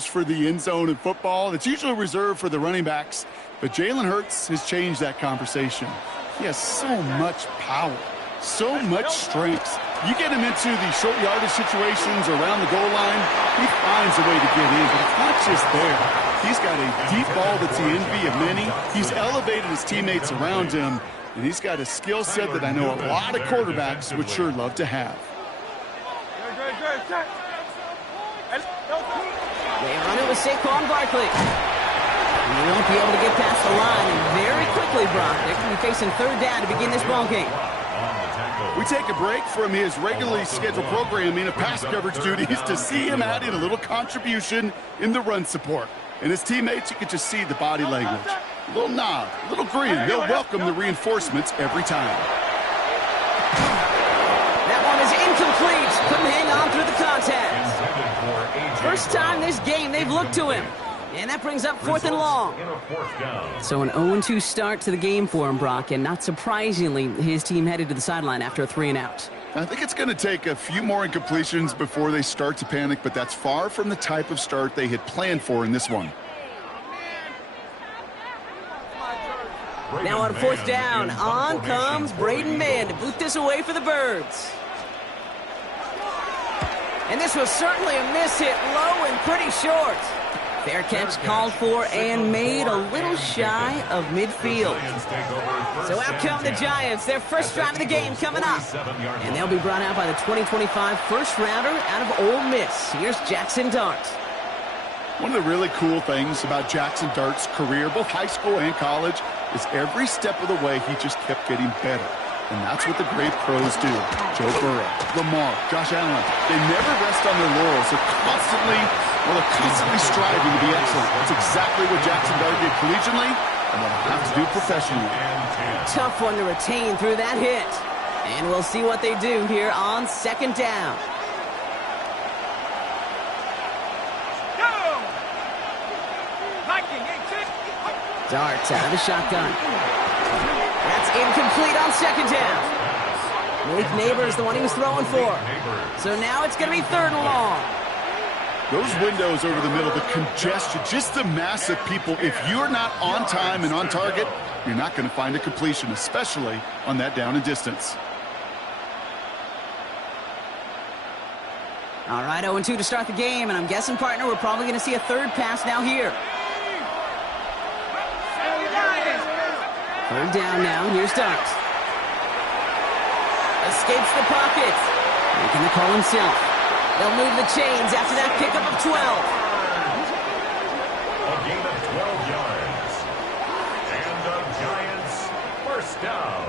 throws for the end zone in football. It's usually reserved for the running backs, but Jalen Hurts has changed that conversation. He has so much power, so much strength. You get him into the short yardage situations around the goal line, he finds a way to get in, but it's not just there. He's got a deep ball that's the envy of many. He's elevated his teammates around him, and he's got a skill set that I know a lot of quarterbacks would sure love to have. They run it with Saquon Barkley. He won't be able to get past the line, and very quickly, Brock, they're going to be facing third down to begin this ball game. We take a break from his regularly scheduled programming of pass coverage duties to see him add in a little contribution in the run support. And his teammates, you can just see the body language. A little nod, a little grin. They'll welcome the reinforcements every time. That one is incomplete. Couldn't hang on through the contact. First time this game they've looked to him. And that brings up 4th and long. So an 0-2 start to the game for him, Brock. And not surprisingly, his team headed to the sideline after a 3-and-out. I think it's going to take a few more incompletions before they start to panic, but that's far from the type of start they had planned for in this one. Now on 4th down, on comes Braden Mann to boot this away for the Birds. And this was certainly a miss, hit low and pretty short. Fair catch called for and made a little shy of midfield. So out come the Giants, their first drive of the game coming up. And they'll be brought out by the 2025 first-rounder out of Ole Miss. Here's Jackson Dart. One of the really cool things about Jackson Dart's career, both high school and college, is every step of the way he just kept getting better. And that's what the great pros do. Joe Burrow, Lamar, Josh Allen, they never rest on their laurels. They're constantly striving to be excellent. That's exactly what Jackson Dart did collegiately and what I have to do professionally. Tough one to retain through that hit. And we'll see what they do here on 2nd down. Dart out of the shotgun. That's incomplete on 2nd down. Malik Neighbors, the one he was throwing for. So now it's going to be 3rd and long. Those windows over the middle, the congestion, just the mass of people. If you're not on time and on target, you're not going to find a completion, especially on that down and distance. All right, 0-2 to start the game, and I'm guessing, partner, we're probably going to see a 3rd pass now here. 3rd down now. Here's Dart. Escapes the pocket. Making the call himself. They'll move the chains after that pickup of 12. A gain of 12 yards. And the Giants first down.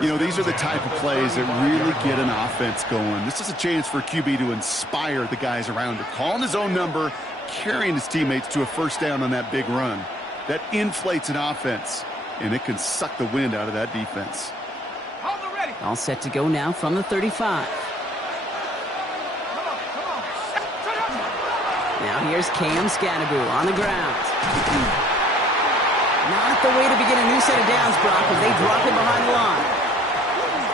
You know, these are the type of plays that really get an offense going. This is a chance for QB to inspire the guys around him. Calling his own number, carrying his teammates to a first down on that big run. That inflates an offense, and it can suck the wind out of that defense. All set to go now from the 35. Now here's Cam Scannaboo on the ground. Not the way to begin a new set of downs, Brock, as they drop it behind the line.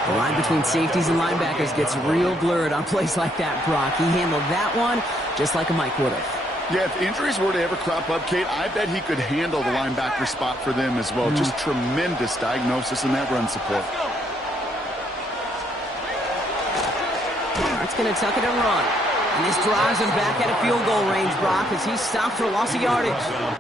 The line between safeties and linebackers gets real blurred on plays like that, Brock. He handled that one just like a Mike would have. Yeah, if injuries were to ever crop up, Kate, I bet he could handle the linebacker spot for them as well. Just tremendous diagnosis in that run support. It's going to tuck it and run. And this drives him back at a field goal range, Brock, as he stopped for loss of yardage.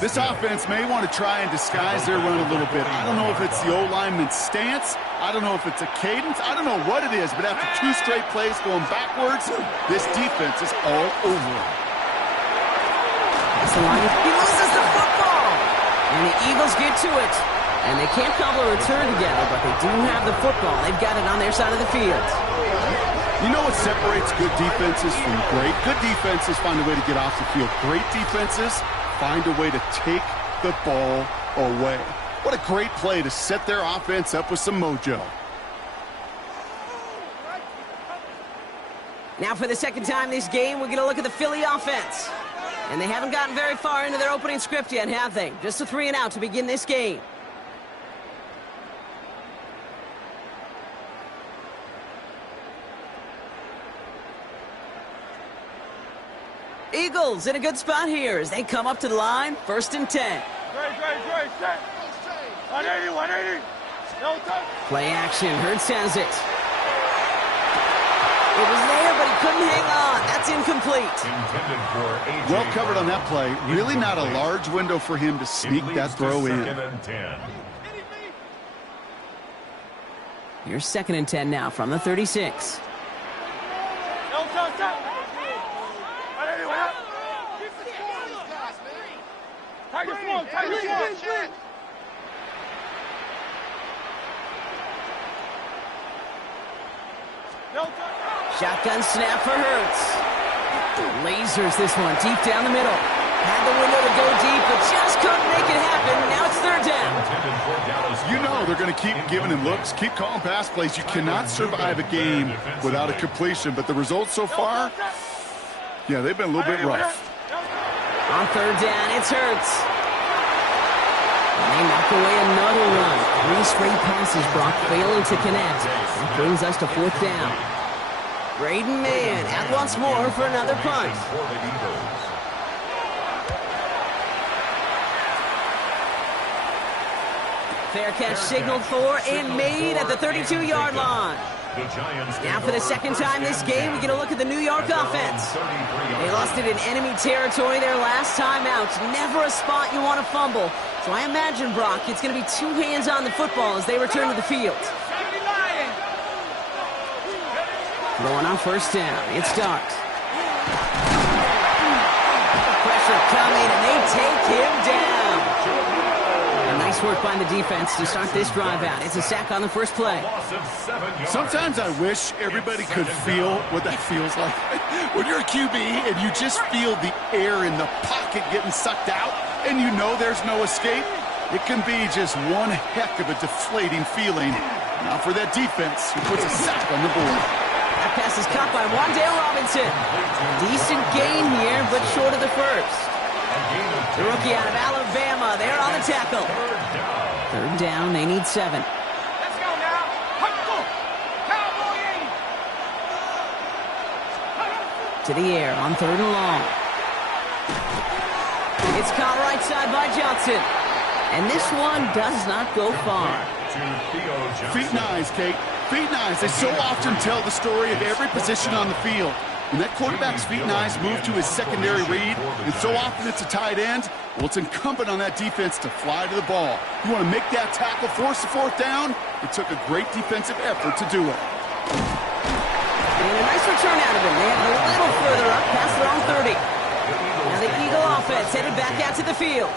This offense may want to try and disguise their run a little bit. I don't know if it's the O-lineman's stance. I don't know if it's a cadence. I don't know what it is, but after 2 straight plays going backwards, this defense is all over him. He loses the football. And the Eagles get to it. And they can't cobble a return together, but they do have the football. They've got it on their side of the field. You know what separates good defenses from great? Good defenses find a way to get off the field. Great defenses find a way to take the ball away. What a great play to set their offense up with some mojo. Now for the second time this game, we're going to look at the Philly offense. And they haven't gotten very far into their opening script yet, have they? Just a 3 and out to begin this game. Eagles in a good spot here as they come up to the line, 1st and 10. Play action, Hurts has it. It was there, but he couldn't hang on. That's incomplete. Well covered on that play. Really not a large window for him to sneak that throw in. Here's 2nd and 10 now from the 36. Shotgun snap for Hurts. Lasers this one deep down the middle. Had the window to go deep, but just couldn't make it happen. Now it's 3rd down. You know they're going to keep giving him looks, keep calling pass plays. You cannot survive a game without a completion, but the results so far, yeah, they've been a little bit rough. On 3rd down, it's Hurts. And they knock away another run. 3 straight passes, Brock failing to connect. That brings us to 4th down. Braden Mann out once more for another punt. Fair catch signaled for and made at the 32-yard line. Now for the second time this game, we're going to look at the New York offense. They lost it in enemy territory their last time out. Never a spot you want to fumble. So I imagine, Brock, it's going to be 2 hands on the football as they return to the field. Going on 1st down, it's Starks. Pressure coming, and they take him down. And nice work by the defense to start this drive out. It's a sack on the first play. Sometimes I wish everybody could feel what that feels like. When you're a QB and you just feel the air in the pocket getting sucked out, and you know there's no escape, it can be just one heck of a deflating feeling. Now for that defense, who puts a sack on the board. That pass is caught by Wan'Dale Robinson. Decent gain here, but short of the first. The rookie out of Alabama, they're on the tackle. 3rd down, they need 7. Let's go now. Cowboy. To the air on 3rd and long. It's caught right side by Johnson. And this one does not go far. Feet and eyes, Kate. Feet and eyes. They so often tell the story of every position on the field. When that quarterback's feet and eyes move to his secondary read, and so often it's a tight end, well, it's incumbent on that defense to fly to the ball. You want to make that tackle, force the 4th down? It took a great defensive effort to do it. And a nice return out of him. They have a little further up past their own 30. Now the Eagle offense headed back out to the field.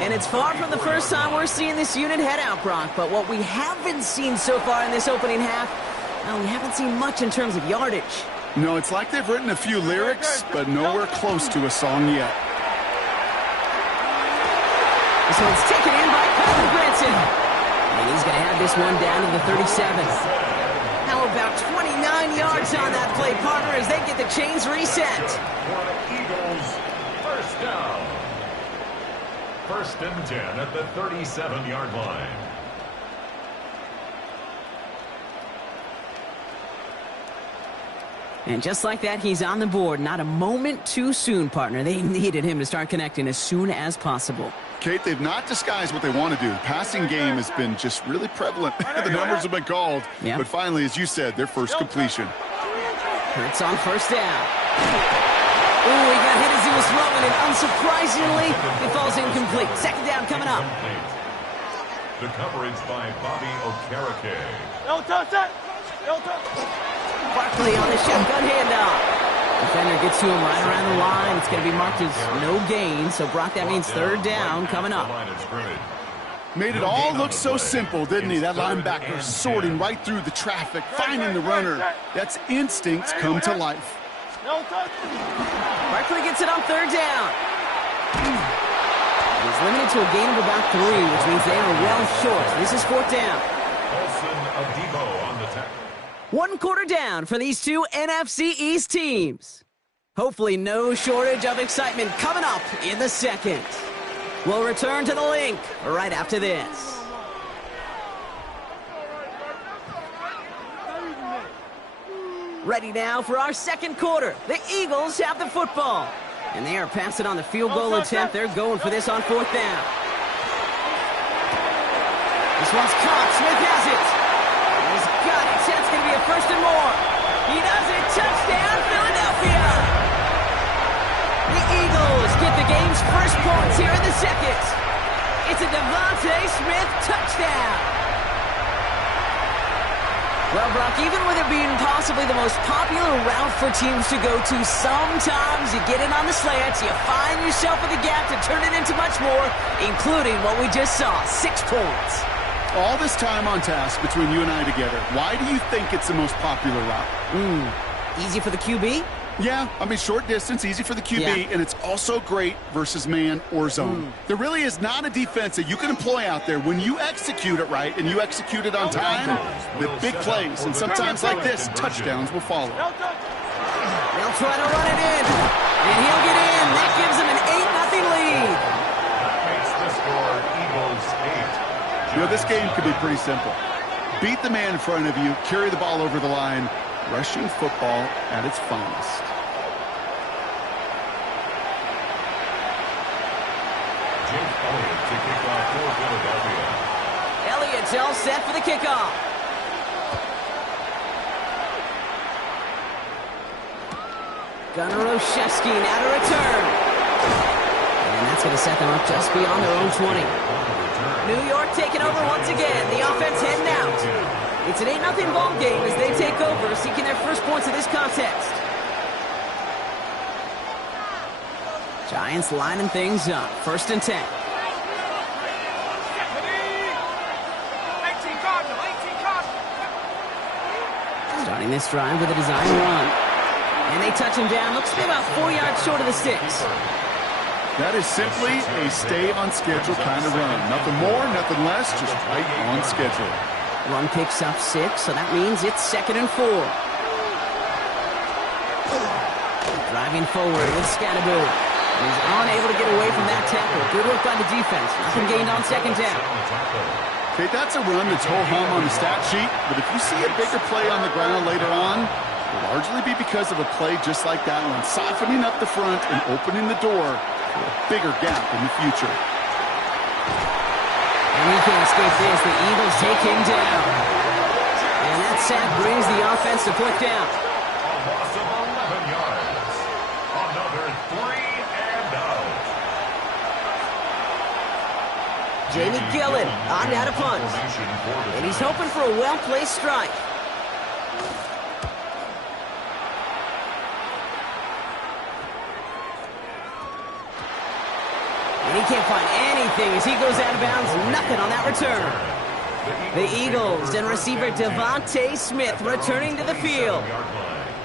And it's far from the first time we're seeing this unit head out, Brock. But what we haven't seen so far in this opening half, well, we haven't seen much in terms of yardage. No, it's like they've written a few lyrics, but nowhere close to a song yet. This one's taken in by Kyler Branson. And he's going to have this one down to the 37. How about 29 yards on that play, partner, as they get the chains reset. Eagles, 1st down. 1st and 10 at the 37-yard line. And just like that, he's on the board. Not a moment too soon, partner. They needed him to start connecting as soon as possible. Kate, they've not disguised what they want to do. The passing game has been just really prevalent. The numbers have been called. Yep. But finally, as you said, their first completion. Hurts on 1st down. Ooh, he got hit as he was throwing it. Unsurprisingly, it falls incomplete. Second down coming up. The coverage by Bobby Okereke. Barkley on the shotgun handoff. Defender gets to him right around the line. It's going to be marked as no gain. So, Brock, that means third down coming up. Made it all look so simple, didn't he? That linebacker sorting right through the traffic, finding the runner. That's instincts come to life. Barkley gets it on third down. He's limited to a gain of about 3, which means they are well short. This is fourth down. On the tackle. 1 quarter down for these two NFC East teams. Hopefully no shortage of excitement coming up in the second. We'll return to the link right after this. Ready now for our second quarter. The Eagles have the football. And they are passing on the field goal attempt. They're going for this on fourth down. This one's caught. Smith has it. He's got it. That's going to be a first and more. He does it. Touchdown, Philadelphia. The Eagles get the game's first points here in the second. It's a Devontae Smith touchdown. Well, Brock, even with it being possibly the most popular route for teams to go to, sometimes you get in on the slants, you find yourself in the gap to turn it into much more, including what we just saw, 6 points. All this time on task between you and I together, why do you think it's the most popular route? Easy for the QB? Yeah, I mean, short distance, easy for the QB, and it's also great versus man or zone. There really is not a defense that you can employ out there when you execute it right and you execute it on time with big plays. And sometimes like this, touchdowns will follow. They'll try to run it in, and he'll get in. That gives him an 8-0 lead. That makes the score Eagles 8. You know, this game could be pretty simple. Beat the man in front of you, carry the ball over the line, rushing football at its finest. Jake Elliott to kick off for Philadelphia. Elliott's all set for the kickoff. Gunnar Olszewski now to return. And that's going to set them up just beyond their own 20. New York taking over once again. The offense heading out. It's an 8-0 ball game as they take over, seeking their first points of this contest. Giants lining things up. First and 10. Starting this drive with a design run. And they touch him down. Looks to be about 4 yards short of the sticks. That is simply a stay on schedule kind of run. Nothing more, nothing less, just right on schedule. Run picks up 6, so that means it's 2nd and 4. Driving forward with Scatterbo. He's unable to get away from that tackle. Good work by the defense. Nothing gained on second down. Okay, that's a run that's ho-hum on the stat sheet, but if you see a bigger play on the ground later on, it'll largely be because of a play just like that one, softening up the front and opening the door for a bigger gap in the future. And he can't escape this. The Eagles take him down. And that sack brings the offense to fourth down. A loss of 11 yards. Another 3 and out. Jamie Gillen on out of punt. And he's hoping for a well-placed strike. And he can't find anything as he goes out of bounds. Nothing on that return. The Eagles and receiver Devontae Smith returning to the field.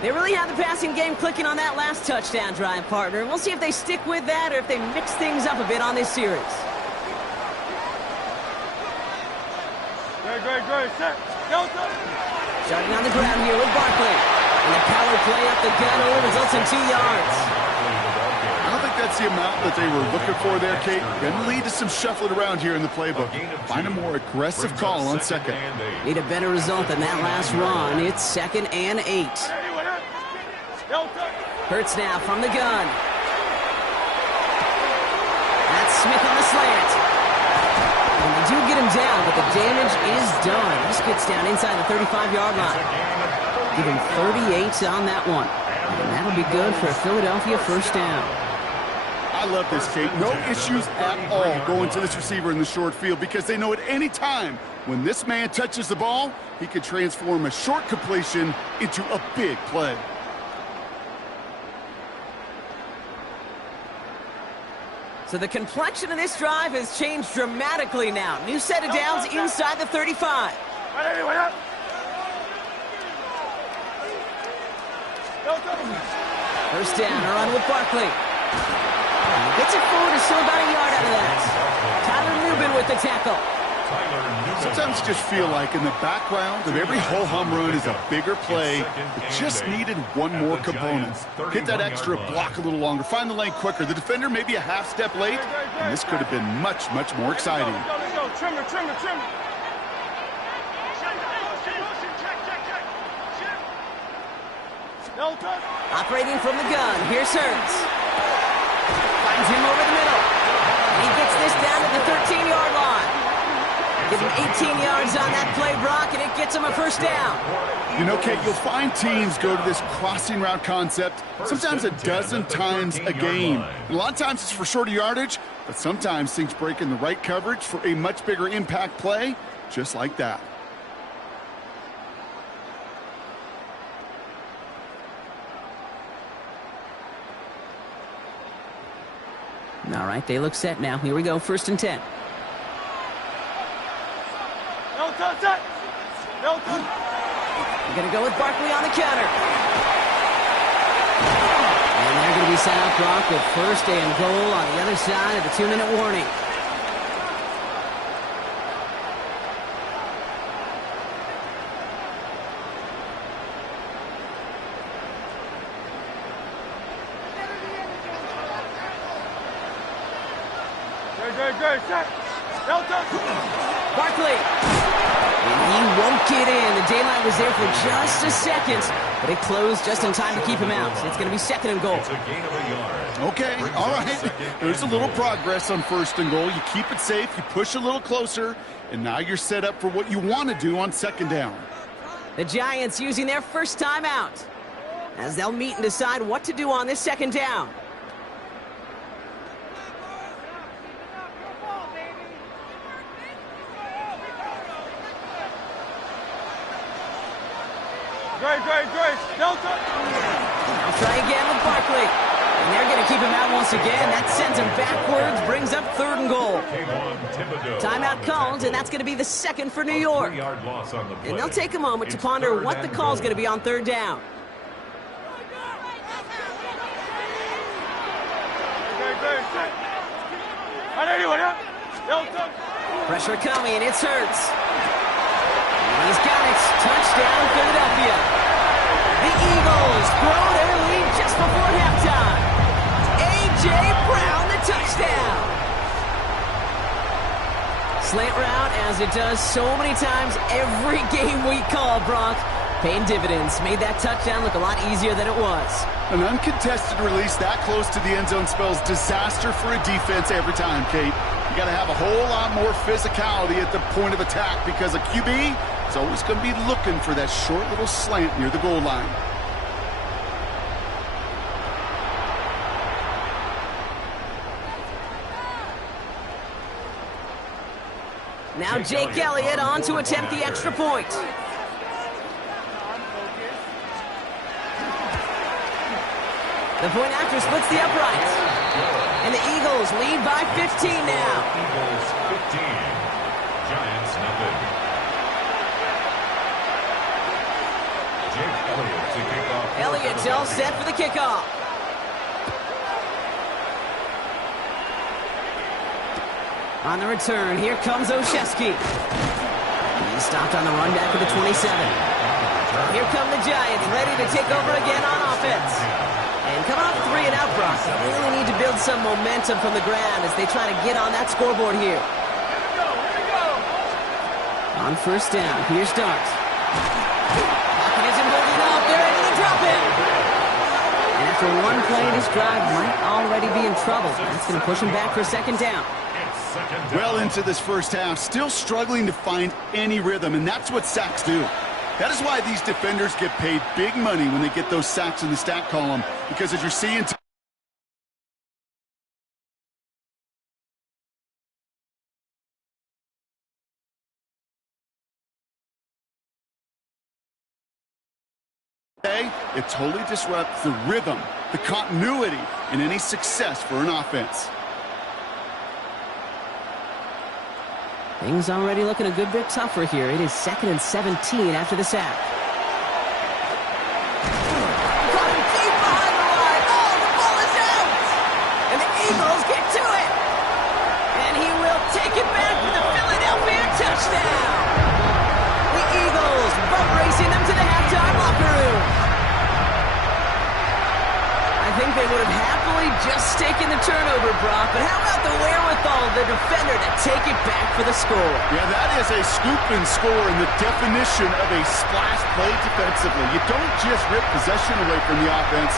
They really have the passing game clicking on that last touchdown drive, partner. We'll see if they stick with that or if they mix things up a bit on this series. Great. Set. Go. Starting on the ground here with Barkley. And the power play up the gut only results in 2 yards. I don't think that's the amount that they were looking for there, Kate. Going to lead to some shuffling around here in the playbook. Find a more aggressive call on second. Need a better result than that last run. It's 2nd and 8. Hurts now from the gun. That's Smith on the slant. And they do get him down, but the damage is done. This gets down inside the 35-yard line. Give him 38 on that one. And that'll be good for a Philadelphia first down. I love this, Kate. No issues at all going to this receiver in the short field because they know at any time when this man touches the ball, he can transform a short completion into a big play. So the complexion of this drive has changed dramatically now. New set of downs inside the 35. First down, a run with Barkley. Gets it forward, is still about a yard out of that. Tyler Newman with the tackle. Sometimes you just feel like in the background of every ho-hum run is a bigger play that just needed one more component. Hit that extra block a little longer, find the lane quicker. The defender may be a half step late, and this could have been much, much more exciting. Operating from the gun, here's Hurts. Finds him over the middle. He gets this down to the 13-yard line. Give him 18 yards on that play, Brock, and it gets him a first down. You know, Kate, you'll find teams go to this crossing route concept sometimes a dozen times a game. And a lot of times it's for shorter yardage, but sometimes things break in the right coverage for a much bigger impact play, just like that. All right, they look set now. Here we go, 1st and 10. We're going to go with Barkley on the counter. And they're going to be set up, Brock, with 1st and goal on the other side of the 2-minute warning. Barkley. And he won't get in. The daylight was there for just a second, but it closed just in time to keep him out. It's going to be 2nd and goal. It's a gain of a yard. Okay, all right. There's a little progress on 1st and goal. You keep it safe, you push a little closer, and now you're set up for what you want to do on 2nd down. The Giants using their first timeout as they'll meet and decide what to do on this 2nd down. Delta. I'll try again with Barkley. And they're going to keep him out once again. That sends him backwards, brings up 3rd and goal. Timeout called, and that's going to be the 2nd for New York. And they'll take a moment to ponder what the call is going to be on 3rd down. Pressure coming, and it's Hurts. He's got it. Touchdown, Philadelphia. The Eagles throw their lead just before halftime. A.J. Brown, the touchdown. Slant route, as it does so many times every game we call, Brock. Paying dividends. Made that touchdown look a lot easier than it was. An uncontested release that close to the end zone spells disaster for a defense every time, Kate. You got to have a whole lot more physicality at the point of attack because a QB is always going to be looking for that short little slant near the goal line. Now Jake Elliott on to attempt the extra point. The point after splits the uprights. And the Eagles lead by 15 now. Eagles 15. Giants nothing. Jake Elliott to kick off. Elliott's all set for the kickoff. On the return, here comes Olszewski. He's stopped on the run back of the 27. Here come the Giants, ready to take over again on offense. And coming off 3 and out, Brock, they really need to build some momentum from the ground as they try to get on that scoreboard here. On 1st down, here's Dart. Pocket isn't holding up, they're ready to drop it. And after one play, this drive might already be in trouble. That's going to push him back for 2nd down. Well into this first half, still struggling to find any rhythm, and that's what sacks do. That is why these defenders get paid big money when they get those sacks in the stat column, because as you're seeing today, it totally disrupts the rhythm, the continuity, and any success for an offense. Things already looking a good bit tougher here. It is 2nd and 17 after the sack. Got him deep behind the line. Oh, the ball is out! And the Eagles get to it! And he will take it back for the Philadelphia touchdown! The Eagles bump racing them to the halftime locker room. I think they would have happily just taken the turnover, Brock, but how about the wherewithal of the defender to take it back for the score? Yeah, that is a scoop and score in the definition of a splash play defensively. You don't just rip possession away from the offense,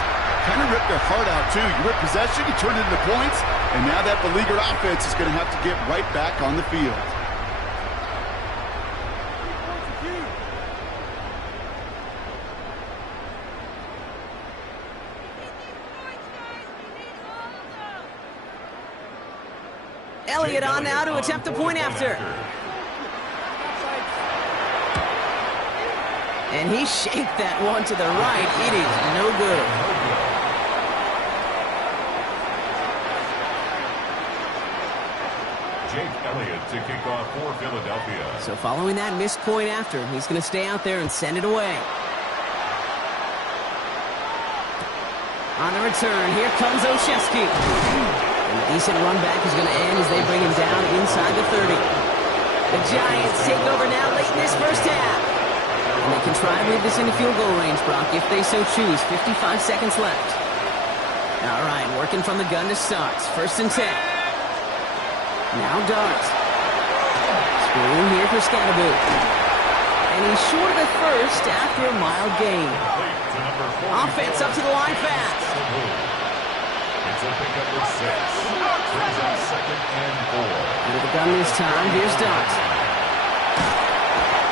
kind of rip their heart out too. You rip possession, you turn it into points, and now that beleaguered offense is going to have to get right back on the field. Elliott on now to attempt the point after. And he shaped that one to the right. It is no good. Jake Elliott to kick off for Philadelphia. So following that missed point after, he's going to stay out there and send it away. On the return, here comes Olszewski. And a decent run back is going to end as they bring him down inside the 30. The Giants take over now late in this first half. And they can try and move this into field goal range, Brock, if they so choose. 55 seconds left. All right, working from the gun to start. 1st and 10. Now Dart. Screen here for Scatterboot. And he's short of the first after a mild gain. Offense up to the line fast. It's a pickup with 6. Brings up 2nd and 4. Into the gun this time. Here's Dart.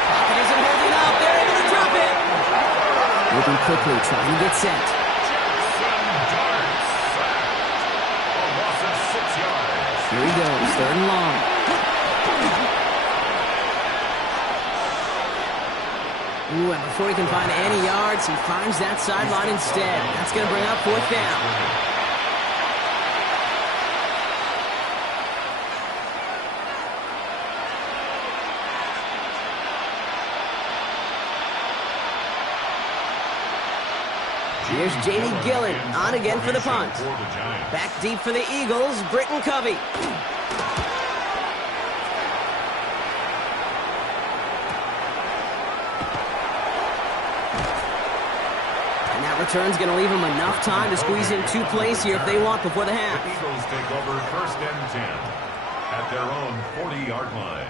Pocket isn't holding up. They're able to drop it. Moving quickly, trying to get set. A loss of 6 yards. Here he goes, 3rd and long. Ooh, and before he can find any yards, he finds that sideline instead. That's going to bring up 4th down. Here's Jamie Gillen on again for the punt. Back deep for the Eagles, Britton Covey. And that return's going to leave them enough time to squeeze in 2 plays here if they want before the half. The Eagles take over 1st and 10 at their own 40-yard line.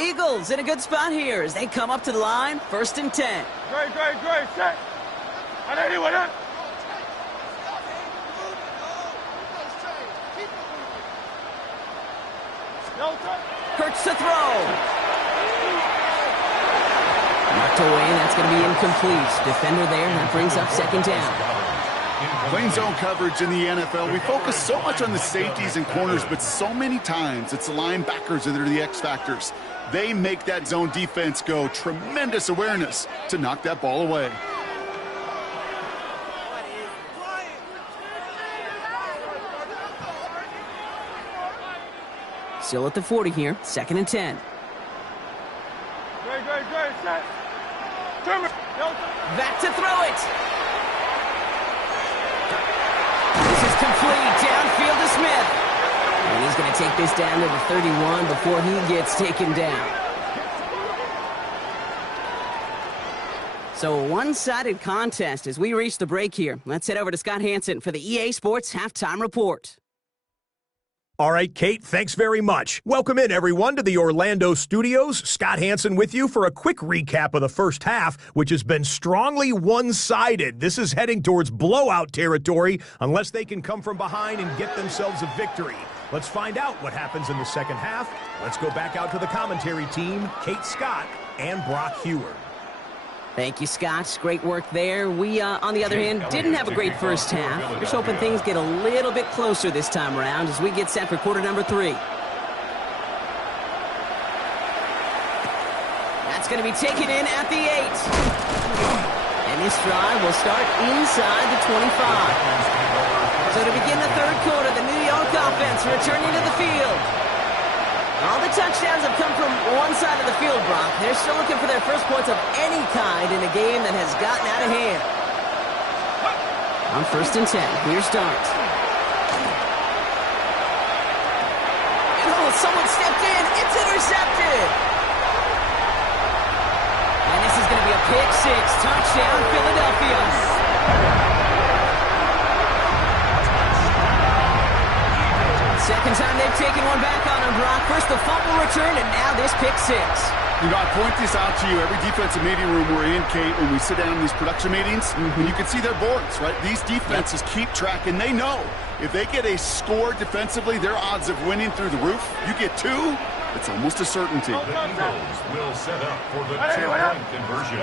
Eagles in a good spot here as they come up to the line. 1st and 10. Great, set. Hurts to throw. Knocked away, that's going to be incomplete. Defender there, that brings up 2nd down. Playing zone coverage in the NFL, we focus so much on the safeties and corners, but so many times it's the linebackers that are the X factors. They make that zone defense go. Tremendous awareness to knock that ball away. Still at the 40 here, 2nd and 10. Great, set. Back to throw it. This is complete. Downfield to Smith. And he's going to take this down to the 31 before he gets taken down. So a one-sided contest as we reach the break here. Let's head over to Scott Hansen for the EA Sports Halftime Report. All right, Kate, thanks very much. Welcome in, everyone, to the Orlando studios. Scott Hansen with you for a quick recap of the first half, which has been strongly one-sided. This is heading towards blowout territory unless they can come from behind and get themselves a victory. Let's find out what happens in the second half. Let's go back out to the commentary team, Kate Scott and Brock Hewer. Thank you, Scott. Great work there. We, on the other hand, didn't have a great first half. Just hoping things get a little bit closer this time around as we get set for quarter number 3. That's going to be taken in at the 8. And this drive will start inside the 25. So to begin the third quarter, the New York offense returning to the field. All the touchdowns have come from one side of the field, Brock. They're still looking for their first points of any kind in a game that has gotten out of hand. On 1st and 10, here's Dart. Oh, someone stepped in. It's intercepted. And this is going to be a pick 6. Touchdown, Philadelphia. Second time they've taken one back on him, Brock. First the fumble return, and now this pick 6. You know, I point this out to you every defensive meeting room we're in, Kate, when we sit down in these production meetings, and you can see their boards, right? These defenses keep track, and they know if they get a score defensively, their odds of winning through the roof. You get 2, it's almost a certainty. The Eagles will set up for the 2-point conversion.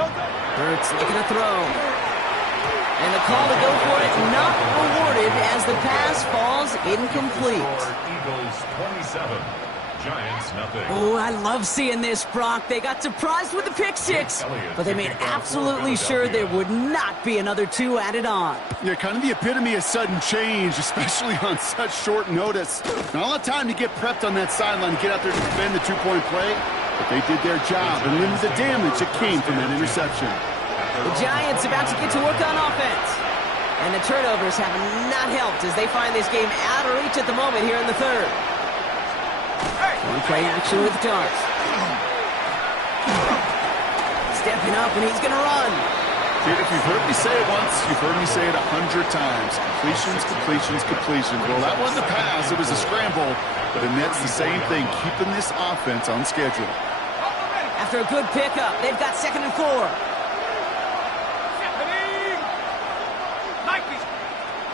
Hurts looking to throw. And the call to go for it not rewarded as the pass falls incomplete. Eagles 27, Giants nothing. Oh, I love seeing this, Brock. They got surprised with the pick 6, but they made absolutely sure there would not be another 2 added on. Yeah, kind of the epitome of sudden change, especially on such short notice. Not a lot of time to get prepped on that sideline to get out there to defend the 2-point play, but they did their job and limited the damage that came from that interception. The Giants about to get to work on offense. And the turnovers have not helped as they find this game out of reach at the moment here in the third. One play action with Dart. Stepping up, and he's going to run. Dude, if you've heard me say it once, you've heard me say it 100 times. Completions, completions, completions. Well, that wasn't a pass. It was a scramble. But it nets the same thing, keeping this offense on schedule. After a good pickup, they've got 2nd and 4.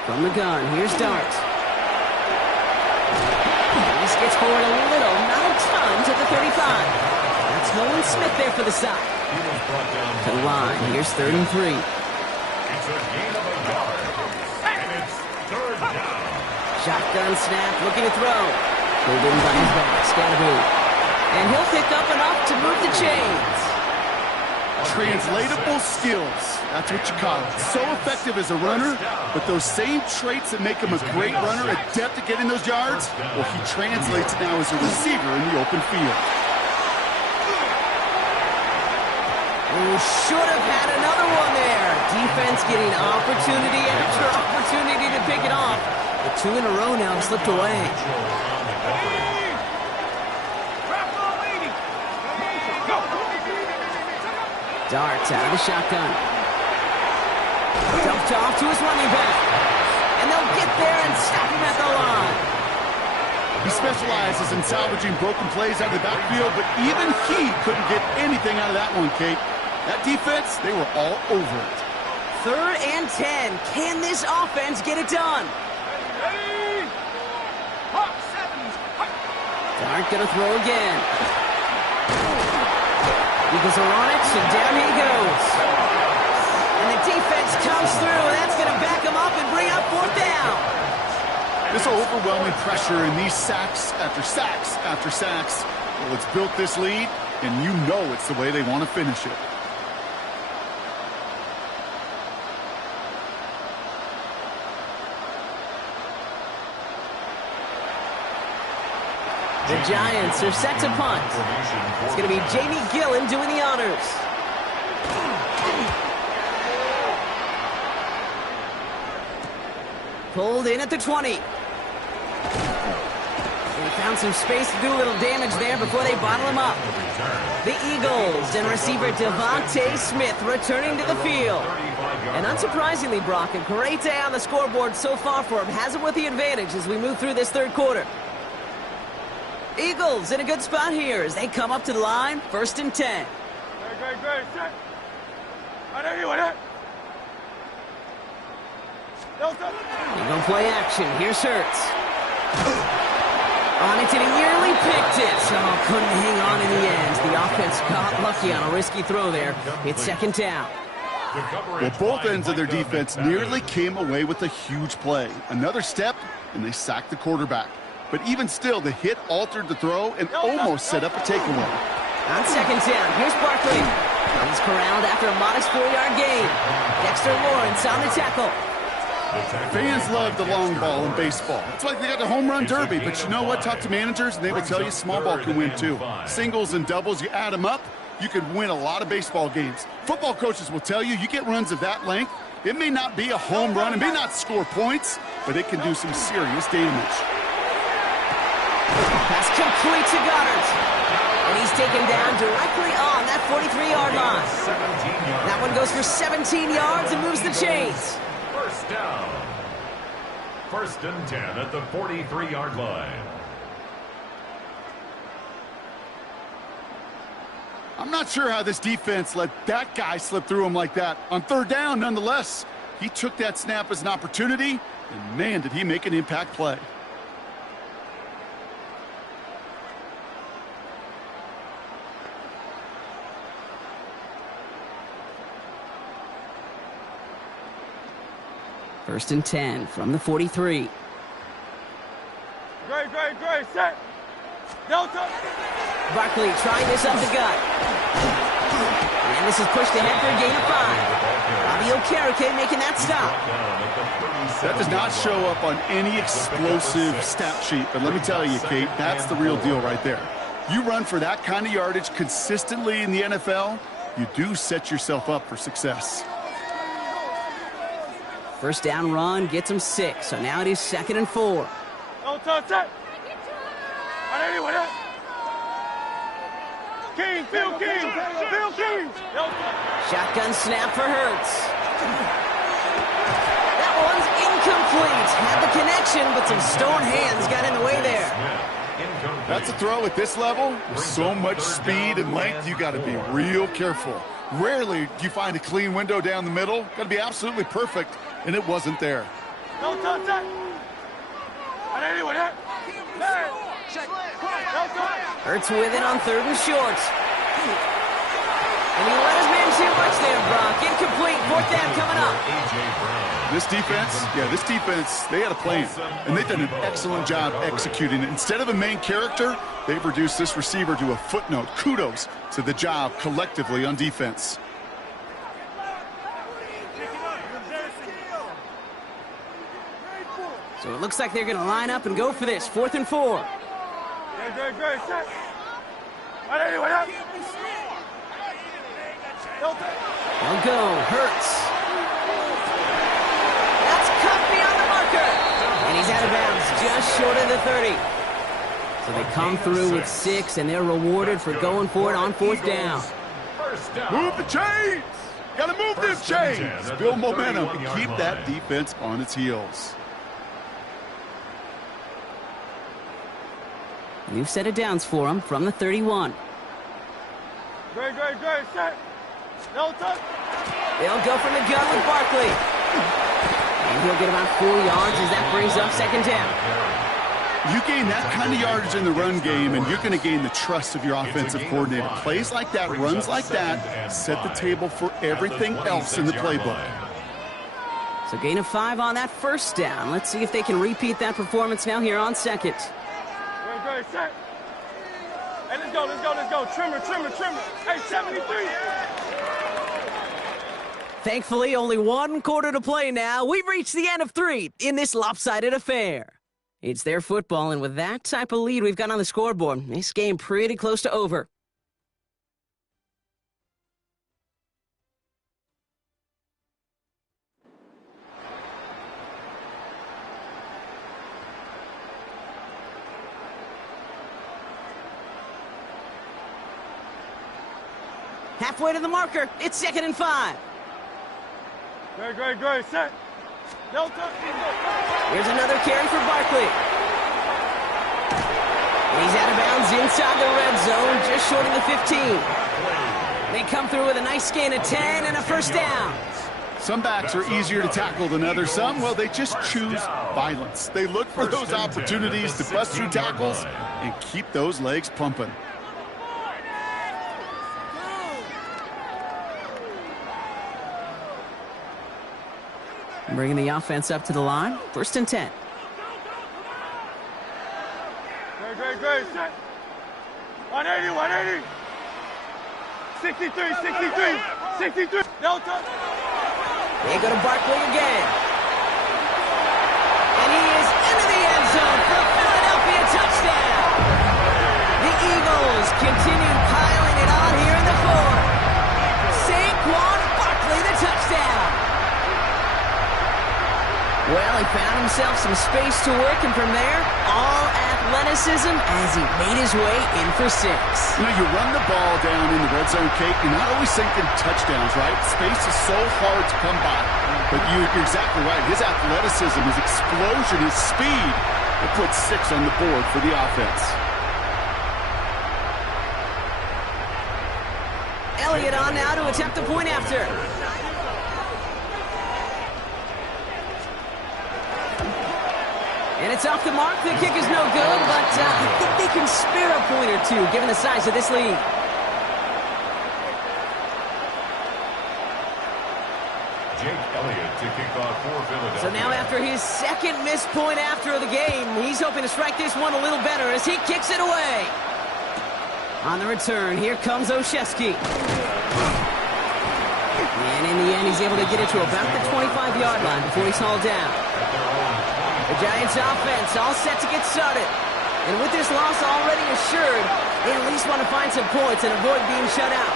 From the gun, here's Dart. This gets forward a little, not a ton, to the 35. That's Nolan Smith there for the side. To the line, here's 3rd and 3. It's a gain of a yard, and it's 3rd down. Shotgun snap, looking to throw. Pulled in by his back, Scatterby. And he'll pick up enough to move the chains. Translatable skills. That's what you call it. So effective as a runner, but those same traits that make him a great runner, adept at getting those yards, well, he translates now as a receiver in the open field. Oh, should have had another one there. Defense getting opportunity after opportunity to pick it off. The 2 in a row now slipped away. Darts out of the shotgun. Dumped off to his running back. And they'll get there and stop him at the line. He specializes in salvaging broken plays out of the backfield, but even he couldn't get anything out of that one, Kate. That defense, they were all over it. 3rd and 10. Can this offense get it done? Dart gonna throw again. Eagles are on it, and down he goes. And the defense comes through, and that's going to back him up and bring up 4th down. This overwhelming pressure and these sacks after sacks after sacks, well, it's built this lead, and you know it's the way they want to finish it. The Giants are set to punt. It's going to be Jamie Gillen doing the honors. Pulled in at the 20. They found some space to do a little damage there before they bottle him up. The Eagles and receiver Devontae Smith returning to the field. And unsurprisingly, Brock, a great day on the scoreboard so far for him. Has him with the advantage as we move through this third quarter. Eagles in a good spot here as they come up to the line, 1st and 10. Great, set. I know you want it. They're going to play action. Here's Hurts. On it, and he nearly picked it. Oh, couldn't hang on in the end. The offense got lucky on a risky throw there. It's second down. Well, both ends of their defense nearly came away with a huge play. Another step, and they sacked the quarterback. But even still, the hit altered the throw and almost set up a takeaway. On second down, here's Barkley. He's corralled after a modest 4-yard gain. Dexter Lawrence on the tackle. Fans love the long ball in baseball. It's like they got the home run derby. But you know what? Talk to managers, and they will tell you small ball can win too. Singles and doubles, you add them up, you can win a lot of baseball games. Football coaches will tell you, you get runs of that length, it may not be a home run, it may not score points, but it can do some serious damage. Pass complete to Goddard. And he's taken down directly on that 43-yard line. That one goes for 17 yards and moves the chains. First down. First and 10 at the 43-yard line. I'm not sure how this defense let that guy slip through him like that. On third down, nonetheless, he took that snap as an opportunity, and man, did he make an impact play. First and 10 from the 43. Great, set. Delta. Barkley trying this up the gut. And this is pushed ahead for a gain of 5. Bobby Okereke making that stop. That does not show up on any explosive stat sheet, but let me tell you, Kate, that's the real deal right there. You run for that kind of yardage consistently in the NFL, you do set yourself up for success. First down run gets him 6, so now it is 2nd and 4. Delta, King, Phil King. Shotgun snap for Hurts. That one's incomplete. Had the connection, but some stone hands got in the way there. That's a throw at this level. With so much speed and length, you got to be real careful. Rarely do you find a clean window down the middle. Got to be absolutely perfect, and it wasn't there. Hurts with it on 3rd and short. And he let his man too much there, Brock. Incomplete. 4th down coming up. This defense, they had a plan, and they've done an excellent job executing it. Instead of a main character, they've reduced this receiver to a footnote. Kudos to the job collectively on defense. So it looks like they're going to line up and go for this. 4th and 4. Great, set. They'll go. Hurts. That's cut beyond the marker. And he's out of bounds just short of the 30. So they come through with 6, and they're rewarded for going for it on 4th down. Move the chains! Got to move them chains! Build momentum and keep that defense on its heels. New set of downs for him from the 31. Great, set. Delta. They'll go from the gun with Barkley. And he'll get about 4 yards as that brings up 2nd down. You gain that kind of yardage in the run game, and you're going to gain the trust of your offensive coordinator. Plays like that, runs like that, set the table for everything else in the playbook. So gain of 5 on that 1st down. Let's see if they can repeat that performance now here on 2nd. Great, set. Hey, let's go. Trimmer. Hey, 73. Thankfully, only 1 quarter to play now. We've reached the end of 3 in this lopsided affair. It's their football, and with that type of lead we've got on the scoreboard, this game pretty close to over. Halfway to the marker. It's 2nd and 5. Great, set. Delta. Here's another carry for Barkley. And he's out of bounds inside the red zone, just short of the 15. They come through with a nice gain of 10 and a 1st down. Some backs are easier to tackle than others. Some, well, they just choose violence. They look for those opportunities to bust through tackles and keep those legs pumping. Bringing the offense up to the line. 1st and 10. Great. Set. 180, 180. 63. Delta. They go to Barkley again. And he is into the end zone for a Philadelphia touchdown. The Eagles continue piling it on here in the 4th. Saquon Barkley, the touchdown. Well, he found himself some space to work, and from there, all athleticism as he made his way in for 6. You know, you run the ball down in the red zone, Kate, you're not always thinking touchdowns, right? Space is so hard to come by. But you're exactly right. His athleticism, his explosion, his speed, it puts 6 on the board for the offense. Elliott on now to attempt the point after. And it's off the mark. The kick is no good, but I think they can spare a point or two, given the size of this lead. Jake Elliott to kick off for Philadelphia. So now after his 2nd missed point after the game, he's hoping to strike this one a little better as he kicks it away. On the return, here comes Olszewski. And in the end, he's able to get it to about the 25-yard line before he's hauled down. The Giants offense all set to get started. And with this loss already assured, they at least want to find some points and avoid being shut out.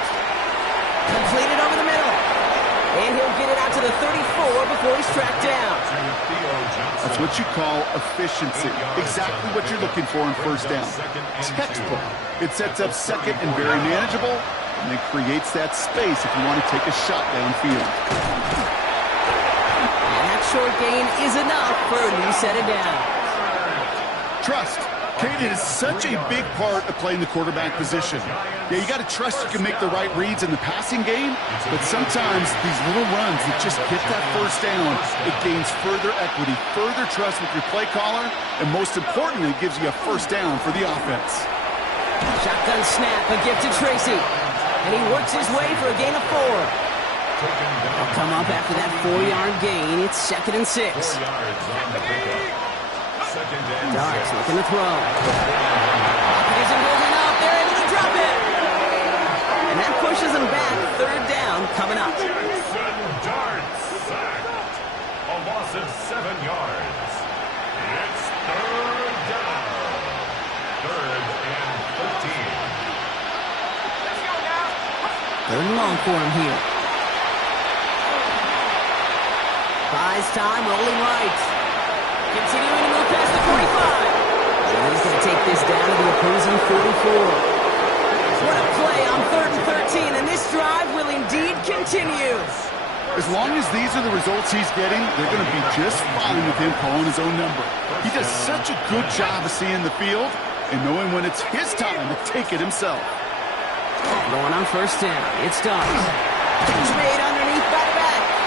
Completed over the middle. And he'll get it out to the 34 before he's tracked down. That's what you call efficiency. Exactly what you're looking for in 1st down. Textbook. It sets up 2nd and very manageable, and it creates that space if you want to take a shot downfield. Short gain is enough for a new set of downs. Trust. Kate, it is such a big part of playing the quarterback position. Yeah, you got to trust you can make the right reads in the passing game, but sometimes these little runs that just get that 1st down, it gains further equity, further trust with your play caller, and most importantly, it gives you a 1st down for the offense. Shotgun snap, a gift to Tracy. And he works his way for a gain of 4. They'll come up after that 4-yard gain. It's 2nd and 6. Darts looking to throw. Pocket isn't holding up. They're able to drop it. And that pushes them back. 3rd down coming up. Darts sacked. A loss of 7 yards. It's 3rd down. 3rd and 13. Let's go now. 3rd and long for him here. Buys time, rolling right. Continuing to move past the 45. And he's going to take this down to the opposing 44. What a play on 3rd and 13, and this drive will indeed continue. As long as these are the results he's getting, they're going to be just fine with him calling his own number. He does such a good job of seeing the field and knowing when it's his time to take it himself. Going on 1st down, it's Dobbs. Catch made underneath by the back.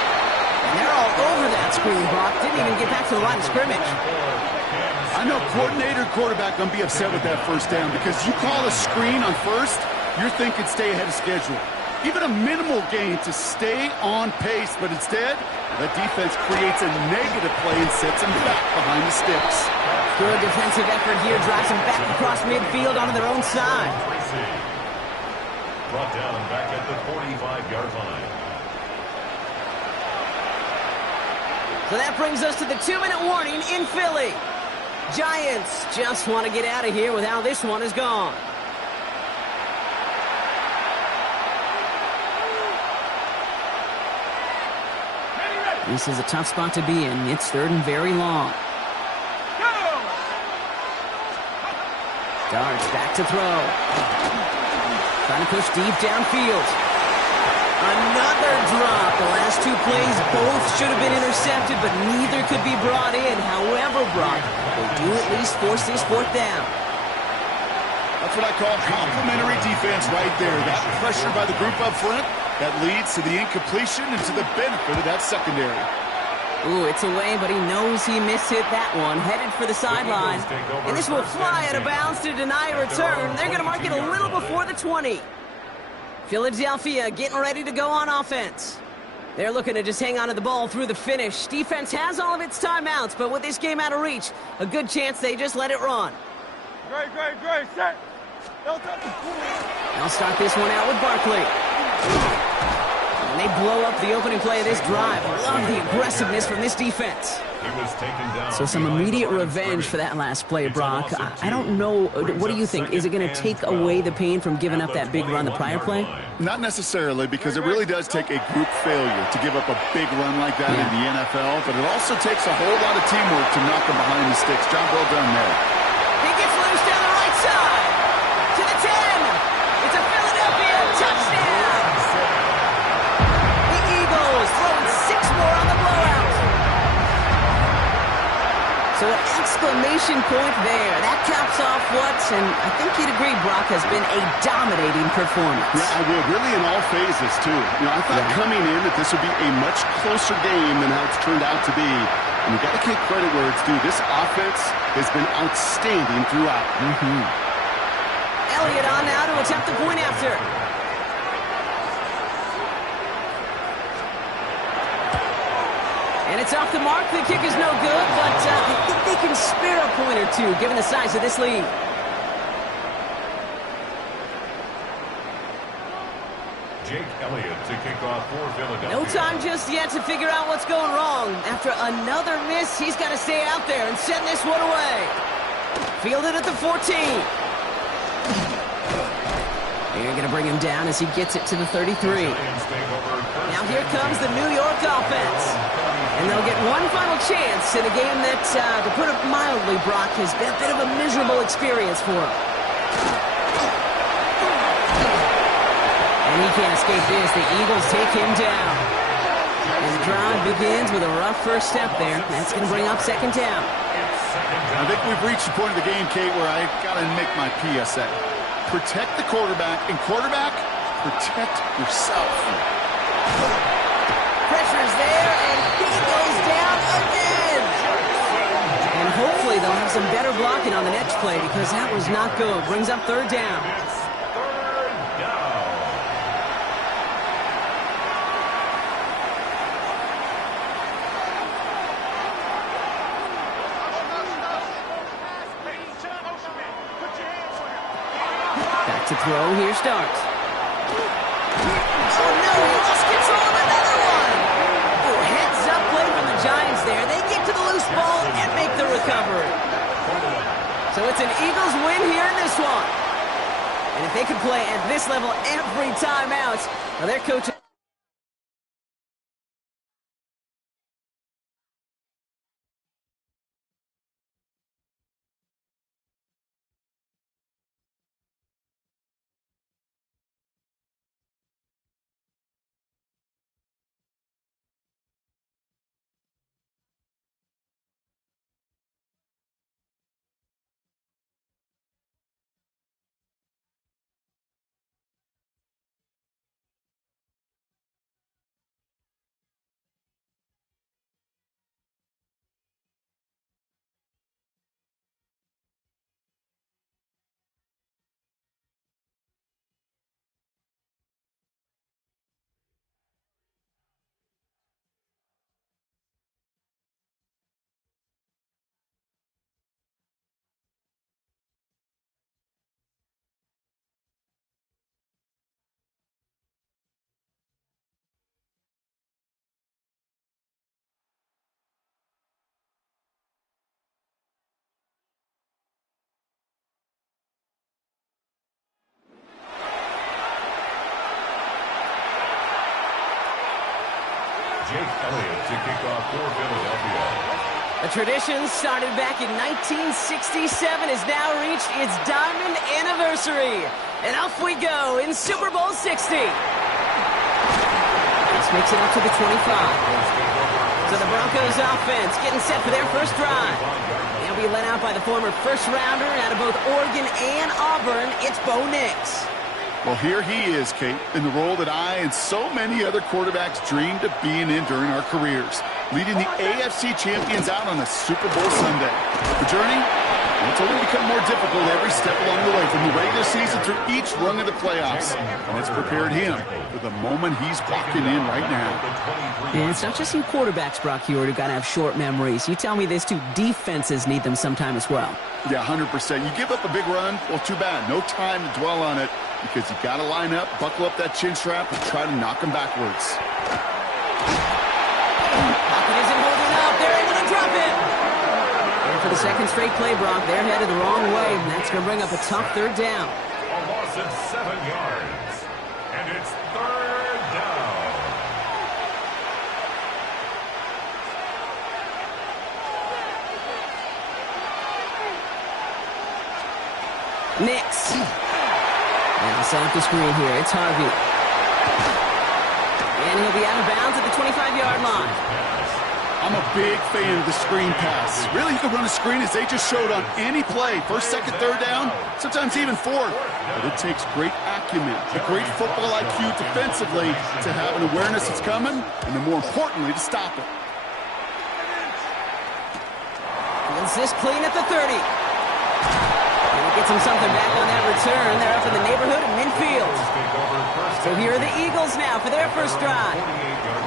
And they're all over that screen, Brock. Didn't even get back to the line of scrimmage. I know coordinator and quarterback going to be upset with that 1st down because you call a screen on 1st, you're thinking stay ahead of schedule. Even a minimal gain to stay on pace, but instead, that defense creates a negative play and sets them back behind the sticks. Good defensive effort here, drives them back across midfield onto their own side. Brought down back at the 45-yard line. So that brings us to the 2-minute warning in Philly. Giants just want to get out of here with how this one is gone. This is a tough spot to be in. It's 3rd and very long. Darts back to throw. Trying to push deep downfield. Another drop. The last 2 plays both should have been intercepted, but neither could be brought in. However, Brock, they do at least force this 4th down. That's what I call complimentary defense right there. That pressure by the group up front That leads to the incompletion and to the benefit of that secondary. Ooh, it's away, but he knows he mishit that one. Headed for the sideline. And this will fly out of bounds to deny a return. They're going to mark it a little before the 20. Philadelphia getting ready to go on offense. They're looking to just hang on to the ball through the finish. Defense has all of its timeouts, but with this game out of reach, a good chance they just let it run. Great, set. They'll start this one out with Barkley. And they blow up the opening play of this drive. Love the aggressiveness from this defense. So some immediate revenge for that last play, Brock. I don't know. What do you think? Is it going to take away the pain from giving up that big run the prior play? Not necessarily, because it really does take a group failure to give up a big run like that in the NFL, but it also takes a whole lot of teamwork to knock them behind the sticks. Job well done there. He gets loose down the right side. To the 10. It's a Philadelphia touchdown. The Eagles throwing 6 more on the blowout. So an exclamation point there. That caps off what, and I think you'd agree, Brock, has been a dominating performance. Yeah, I would. Really in all phases, too. I thought coming in that this would be a much closer game than how it's turned out to be. And you've got to give credit where it's due. This offense has been outstanding throughout. Elliott on now to attempt the point after. And it's off the mark. The kick is no good, but I think they can spare a point or two, given the size of this lead. Jake Elliott to kick off for Philadelphia. No time just yet to figure out what's going wrong. After another miss, he's got to stay out there and send this one away. Fielded at the 14. They're going to bring him down as he gets it to the 33. Now here comes the New York offense. And they'll get one final chance in a game that, to put it mildly, Brock, has been a bit of a miserable experience for him. And he can't escape this. The Eagles take him down. And the drive begins with a rough first step there. That's going to bring up second down. I think we've reached the point of the game, Kate, where I got to make my PSA. Protect the quarterback, and quarterback, protect yourself. Pressure's there, and he goes down again. And hopefully they'll have some better blocking on the next play, because that was not good. Brings up third down. Back to throw, here starts. Oh no, he lost control of another one. Oh, heads up play from the Giants there. They get to the loose ball and make the recovery. So it's an Eagles win here in this one. And if they could play at this level every time out, well, their coach... Jake Elliott to kick off for Philadelphia. A tradition started back in 1967 has now reached its diamond anniversary. And off we go in Super Bowl 60. This makes it up to the 25. So the Broncos offense getting set for their first drive. They'll be led out by the former first-rounder out of both Oregon and Auburn. It's Bo Nix. Well, here he is, Kate, in the role that I and so many other quarterbacks dreamed of being in during our careers, leading the AFC champions out on a Super Bowl Sunday. The journey, it's only become more difficult every step along the way, from the regular season through each run of the playoffs. And it's prepared him for the moment he's walking in right now. And it's not just some quarterbacks, Brock Huard, who got to have short memories. You tell me this too, defenses need them sometime as well. Yeah, 100%. You give up a big run, well, too bad. No time to dwell on it, because you got to line up, buckle up that chin strap, and try to knock him backwards. Pocket isn't holding up. They're able to drop it. And for the second straight play, Brock, they're headed the wrong way, and that's going to bring up a tough third down. A loss of 7 yards. And it's third down. Nix. Now set up the screen here. It's Harvey. And he'll be out of bounds at the 25-yard line. I'm a big fan of the screen pass. Really, you can run a screen as they just showed on any play. First, second, third down, sometimes even fourth. But it takes great acumen, a great football IQ defensively to have an awareness it's coming, and then more importantly, to stop it. Feels this clean at the 30. And he gets him something back on that return. They're up in the neighborhood of midfield. So here are the Eagles now for their first drive.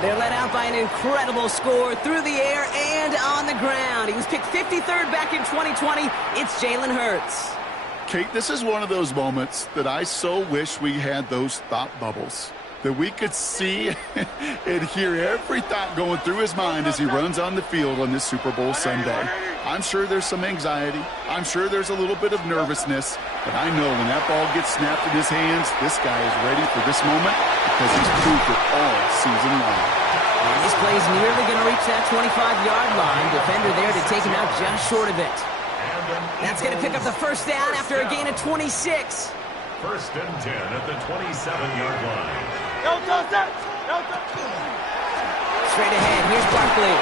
They're led out by an incredible score through the air and on the ground. He was picked 53rd back in 2020. It's Jalen Hurts. Kate, this is one of those moments that I so wish we had those thought bubbles, that we could see and hear every thought going through his mind as he runs on the field on this Super Bowl Sunday. I'm sure there's some anxiety. I'm sure there's a little bit of nervousness. But I know when that ball gets snapped in his hands, this guy is ready for this moment because he's proved it all season long. And this play's nearly going to reach that 25-yard line. Defender there to take him out just short of it. That's going to pick up the first down after a gain of 26. First and 10 at the 27-yard line. Straight ahead, here's Barkley.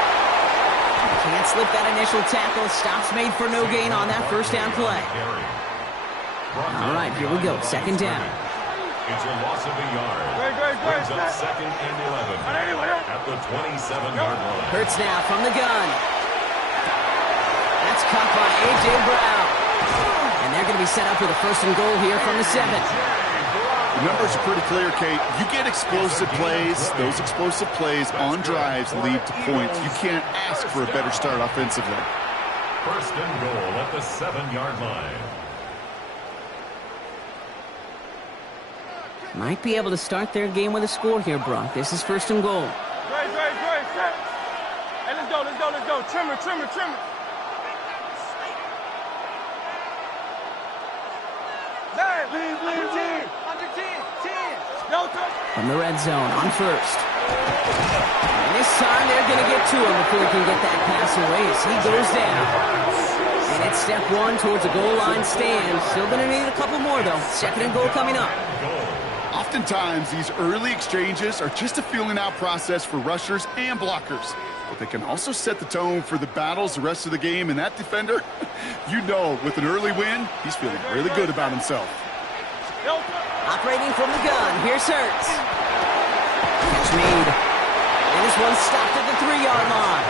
Can't slip that initial tackle. Stops made for no gain on that first down play. All right, here we go. Second down. It's a loss of a yard. Brings up second and 11 at the 27-yard line. Hurts now from the gun. That's caught by A.J. Brown. And they're going to be set up with a first and goal here from the 7. The numbers are pretty clear, Kate. You get explosive plays. Those explosive plays on drives lead to points. You can't ask for a better start offensively. First and goal at the 7-yard line. Might be able to start their game with a score here, Brock. This is first and goal. Great, set. Hey, let's go. Trimmer. From the red zone on first. And this time they're going to get to him before he can get that pass away as he goes down. And it's step one towards a goal line stand. Still going to need a couple more, though. Second and goal coming up. Oftentimes, these early exchanges are just a feeling-out process for rushers and blockers. But they can also set the tone for the battles the rest of the game. And that defender, you know, with an early win, he's feeling really good about himself. Operating from the gun, here's Hurts. Catch made. And this one's stopped at the 3-yard line.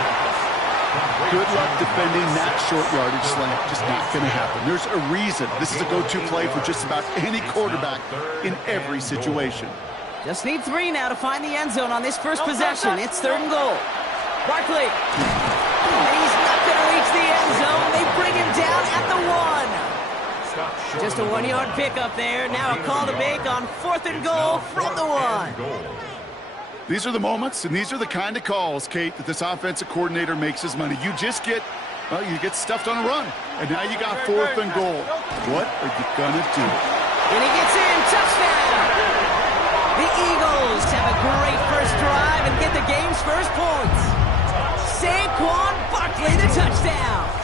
Good luck defending that short yardage slant. Just not going to happen. There's a reason this is a go-to play for just about any quarterback in every situation. Just need 3 now to find the end zone on this first possession. It's third and goal. Barkley. And he's not going to reach the end zone. They bring him down at the 1. Just a 1-yard pickup there. Now a call to make on fourth and goal from the 1. These are the moments, and these are the kind of calls, Kate, that this offensive coordinator makes his money. You just get, well, you get stuffed on a run, and now you got fourth and goal. What are you going to do? And he gets in. Touchdown! The Eagles have a great first drive and get the game's first points. Saquon Barkley, the touchdown.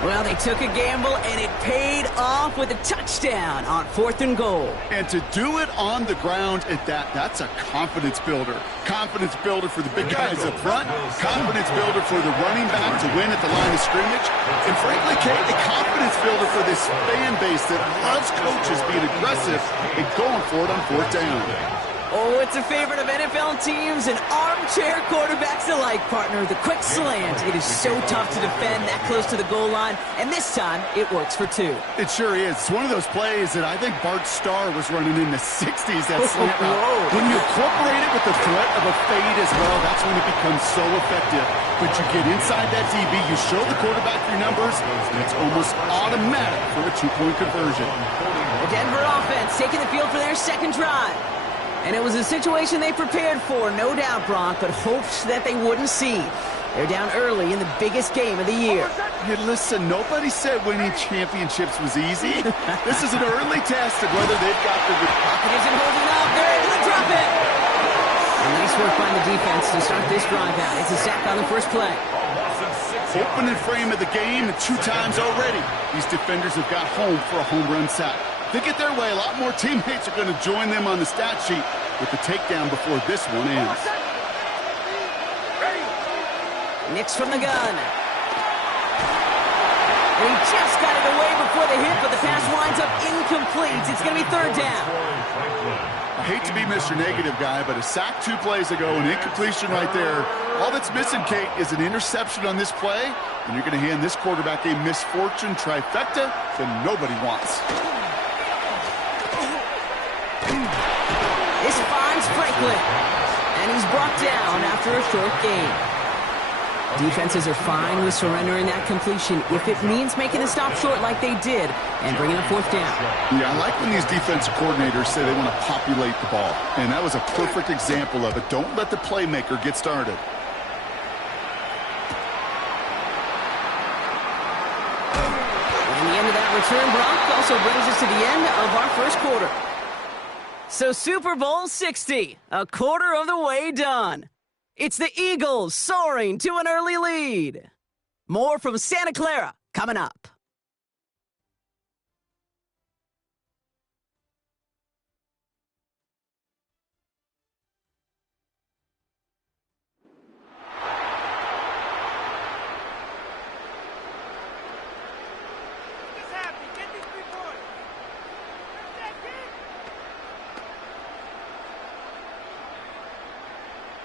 Well, they took a gamble, and it paid off with a touchdown on 4th and goal. And to do it on the ground at that, that's a confidence builder. Confidence builder for the big guys up front. Confidence builder for the running back to win at the line of scrimmage. And frankly, Kate, a confidence builder for this fan base that loves coaches being aggressive and going for it on 4th down. Oh, it's a favorite of NFL teams and armchair quarterbacks alike, partner. The quick slant. It is so tough to defend that close to the goal line, and this time it works for 2. It sure is. It's one of those plays that I think Bart Starr was running in the 60s, that slant route. When you incorporate it with the threat of a fade as well, that's when it becomes so effective. But you get inside that DB, you show the quarterback your numbers, and it's almost automatic for a 2-point conversion. The Denver offense taking the field for their second drive. And it was a situation they prepared for, no doubt, Brock, but hoped that they wouldn't see. They're down early in the biggest game of the year. Hey, listen, nobody said winning championships was easy. This is an early test of whether they've got the... Pocket isn't holding up. They're able to drop it. And nice work by the defense to start this drive out. It's a sack on the first play. Opening frame of the game 2 times already. These defenders have got home for a home run sack. They get their way, a lot more teammates are going to join them on the stat sheet with the takedown before this one ends. Nix from the gun. And he just got it away before the hit, but the pass winds up incomplete. It's going to be 3rd down. I hate to be Mr. Negative guy, but a sack 2 plays ago, an incompletion right there. All that's missing, Kate, is an interception on this play, and you're going to hand this quarterback a misfortune trifecta that nobody wants. This finds Franklin, and he's brought down after a short gain. Defenses are fine with surrendering that completion if it means making a stop short like they did and bringing up 4th down. Yeah, I like when these defensive coordinators say they want to populate the ball, and that was a perfect example of it. Don't let the playmaker get started. And the end of that return, Brock, also brings us to the end of our first quarter. So Super Bowl 60, a quarter of the way done. It's the Eagles soaring to an early lead. More from Santa Clara coming up.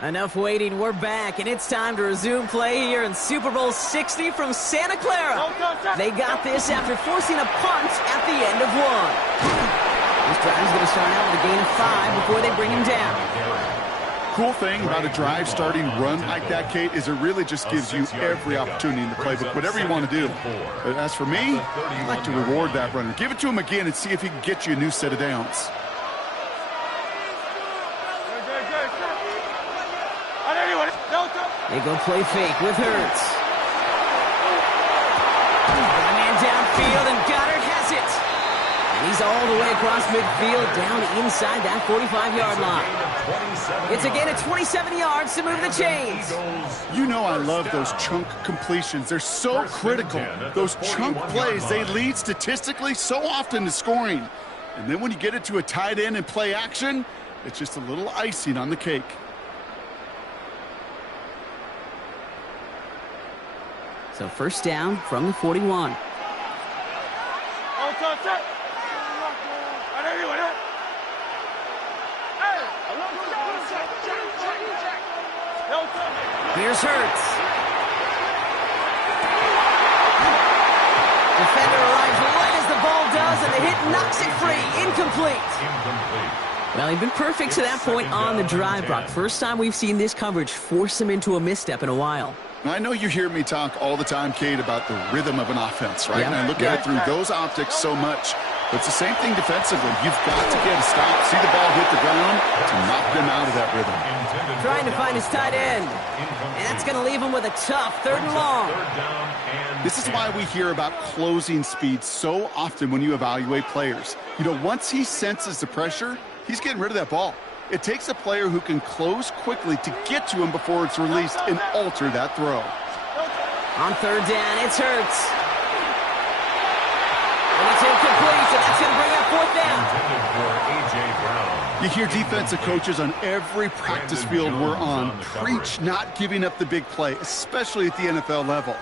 Enough waiting, we're back, and it's time to resume play here in Super Bowl 60 from Santa Clara. They got this after forcing a punt at the end of 1. This drive is going to start out with a gain of 5 before they bring him down. Cool thing about a drive starting run like that, Kate, is it really just gives you every opportunity in the playbook, whatever you want to do. But as for me, I'd like to reward that runner. Give it to him again and see if he can get you a new set of downs. They go play fake with Hurts. Got a man downfield, and Goddard has it. And he's all the way across midfield, down inside that 45-yard line. It's a gain of 27 yards to move the chains. You know I love those chunk completions. They're so critical. Those chunk plays, they lead statistically so often to scoring. And then when you get it to a tight end and play action, it's just a little icing on the cake. So first down from the 41. Here's Hurts. Defender arrives right as the ball does, and the hit knocks it free. Incomplete. Well, he'd been perfect to that point on the drive, Brock. First time we've seen this coverage force him into a misstep in a while. I know you hear me talk all the time, Kate, about the rhythm of an offense, right? Yeah. And I look at it through those optics so much. But it's the same thing defensively. You've got to get a stop, see the ball hit the ground to knock them out of that rhythm. Trying to find his tight end. And that's going to leave him with a tough 3rd and long. This is why we hear about closing speed so often when you evaluate players. You know, once he senses the pressure, he's getting rid of that ball. It takes a player who can close quickly to get to him before it's released and alter that throw. On 3rd down, it's Hurts. so that's going to bring up fourth down. Intended for A.J. Brown. You hear defensive coaches on every practice field we're on preach not giving up the big play, especially at the NFL level.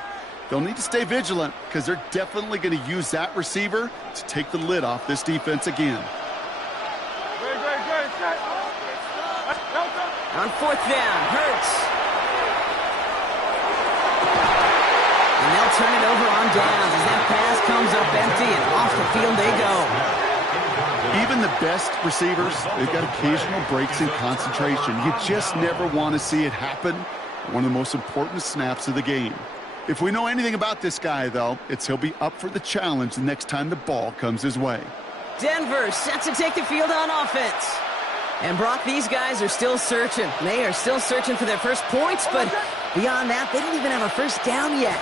They'll need to stay vigilant because they're definitely going to use that receiver to take the lid off this defense again. On fourth down, Hurts. And they'll turn it over on downs as that pass comes up empty and off the field they go. Even the best receivers, they've got occasional breaks in concentration. You just never want to see it happen. One of the most important snaps of the game. If we know anything about this guy, though, it's he'll be up for the challenge the next time the ball comes his way. Denver set to take the field on offense. And Brock, these guys are still searching. They are still searching for their first points, but beyond that, they don't even have a first down yet.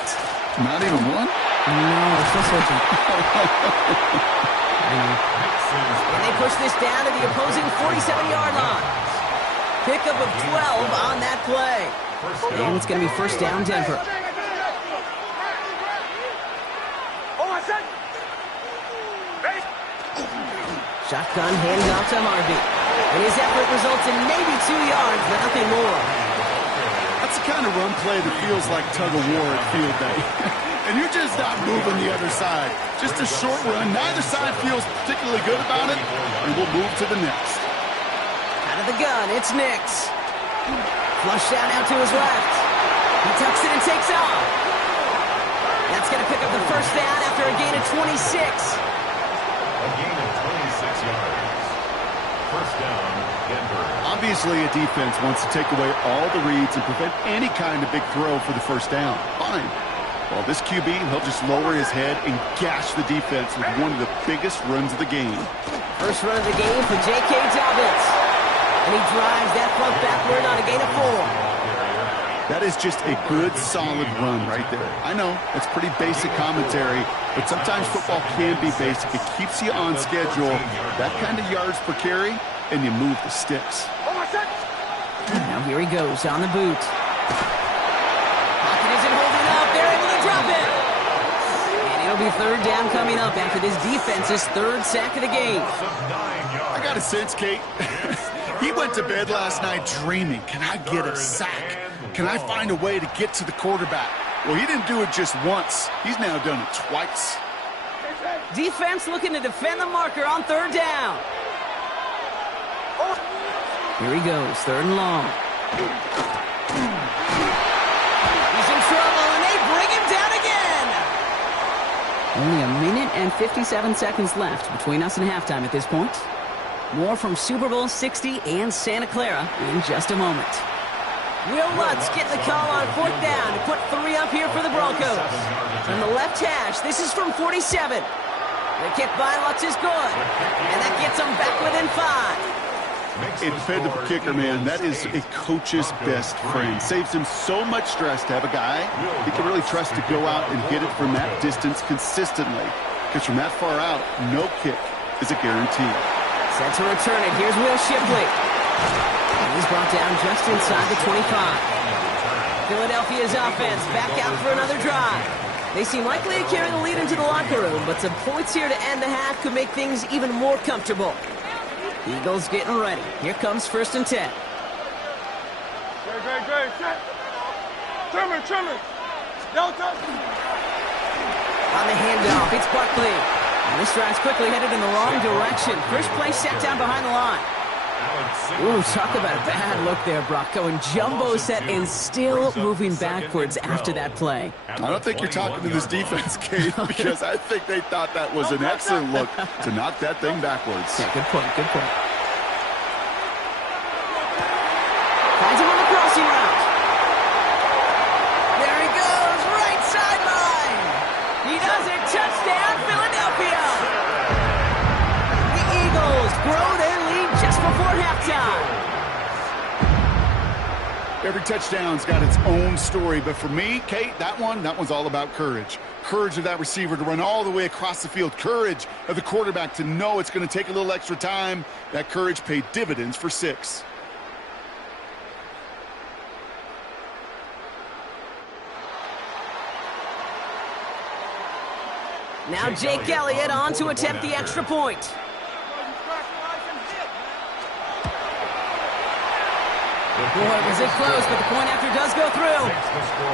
Not even one? No, they're still searching. And they push this down to the opposing 47-yard line. Pickup of 12 on that play. And it's going to be first down, Denver. Shotgun handoff to Harvey. And his effort results in maybe 2 yards, but nothing more. That's the kind of run play that feels like tug-of-war at field day. And you're just not moving the other side. Just a short run. Neither side feels particularly good about it, and we'll move to the next. Out of the gun, it's Nix. Flush down out to his left. He tucks it and takes off. That's going to pick up the first down after a gain of 26. A gain of 26 yards. First down, Denver. Obviously, a defense wants to take away all the reads and prevent any kind of big throw for the first down. Fine. Well, this QB, he'll just lower his head and gash the defense with one of the biggest runs of the game. First run of the game for J.K. Dobbins. And he drives that front backward on a gain of 4. That is just a good, solid run right there. I know, it's pretty basic commentary, but sometimes football can be basic. It keeps you on schedule, that kind of yards per carry, and you move the sticks. Now here he goes on the boot. Pocket isn't holding up. They're able to drop it. And it'll be third down coming up after this defense's third sack of the game. I got a sense, Kate. He went to bed last night dreaming, can I get a sack? Can I find a way to get to the quarterback? Well, he didn't do it just once. He's now done it twice. Defense looking to defend the marker on third down. Here he goes, third and long. He's in trouble, and they bring him down again. Only a minute and 57 seconds left between us and halftime at this point. More from Super Bowl 60 and Santa Clara in just a moment. Will Lutz getting the call on fourth down to put 3 up here for the Broncos. From the left hash, this is from 47. The kick by Lutz is good. And that gets them back within 5. A dependable kicker, man, that is a coach's best friend. Saves him so much stress to have a guy he can really trust to go out and hit it from that distance consistently. Because from that far out, no kick is a guarantee. Set to return it. Here's Will Shipley. And he's brought down just inside the 25. Philadelphia's offense back out for another drive. They seem likely to carry the lead into the locker room, but some points here to end the half could make things even more comfortable. Eagles getting ready. Here comes first and 10. Great. Trimmer. Delta. On the handoff, it's Barkley. And this drive's quickly headed in the wrong direction. First play set down behind the line. Ooh, talk about a bad look there, Brock. Going jumbo set and still moving backwards after that play. I don't think you're talking to this defense, Kate, because I think they thought that was an excellent look to knock that thing backwards. Yeah, good point. Finds him on the crossing route. There he goes, right sideline. He does it. Touchdown, Philadelphia. The Eagles grow their lead just before halftime. Every touchdown's got its own story, but for me, Kate, that one's all about courage. Courage of that receiver to run all the way across the field. Courage of the quarterback to know it's going to take a little extra time. That courage paid dividends for 6. Now Jake Elliott on to attempt the extra point. Boy, was it close, but the point after does go through.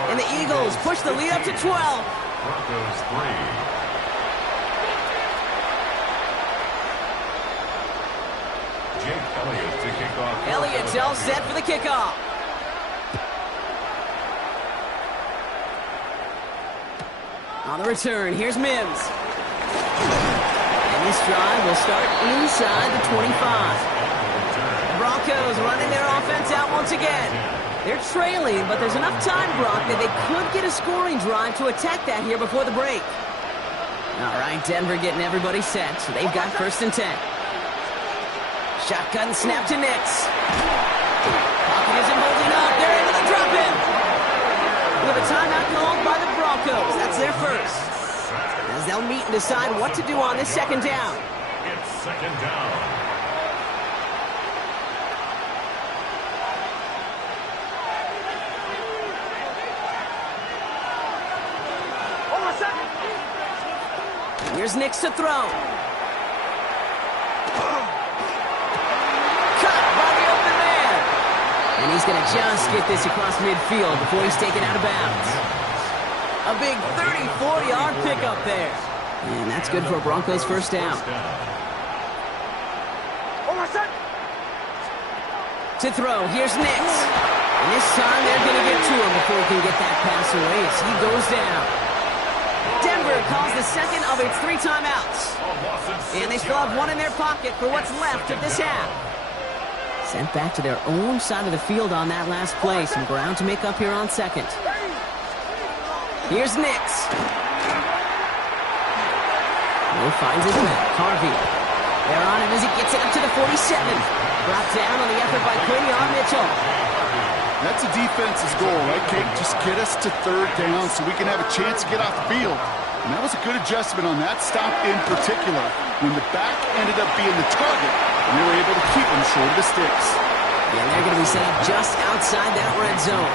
And the Eagles push the lead up to 12. Broncos 3. Jake Elliott to kick off. Elliott's all set for the kickoff. On the return, here's Mims. And this drive will start inside the 25. Broncos running their offense out once again. They're trailing, but there's enough time, Brock, that they could get a scoring drive to attack that here before the break. All right, Denver getting everybody set. So they've got 1st and 10. Shotgun snap to Nix. Pocket isn't holding up. They're able to drop him. With a timeout called by the Broncos. That's their first. As they'll meet and decide what to do on this 2nd down. It's 2nd down. Here's Nix to throw. Cut by the open man. And he's going to just get this across midfield before he's taken out of bounds. A big 34-yard pickup there. And that's good for a Broncos 1st down. To throw, here's Nix. And this time they're going to get to him before he can get that pass away as he goes down. Denver calls the 2nd of its 3 timeouts. And they still have 1 in their pocket for what's left of this half. Sent back to their own side of the field on that last play. Some ground to make up here on 2nd. Here's Nix. Will finds his man, Harvey. They're on him as he gets it up to the 47. Brought down on the effort by Quinion Mitchell. That's a defense's goal, right, Kate? Just get us to 3rd down so we can have a chance to get off the field. And that was a good adjustment on that stop in particular. When the back ended up being the target, we were able to keep him short of the sticks. Yeah, they're going to be set up just outside that red zone.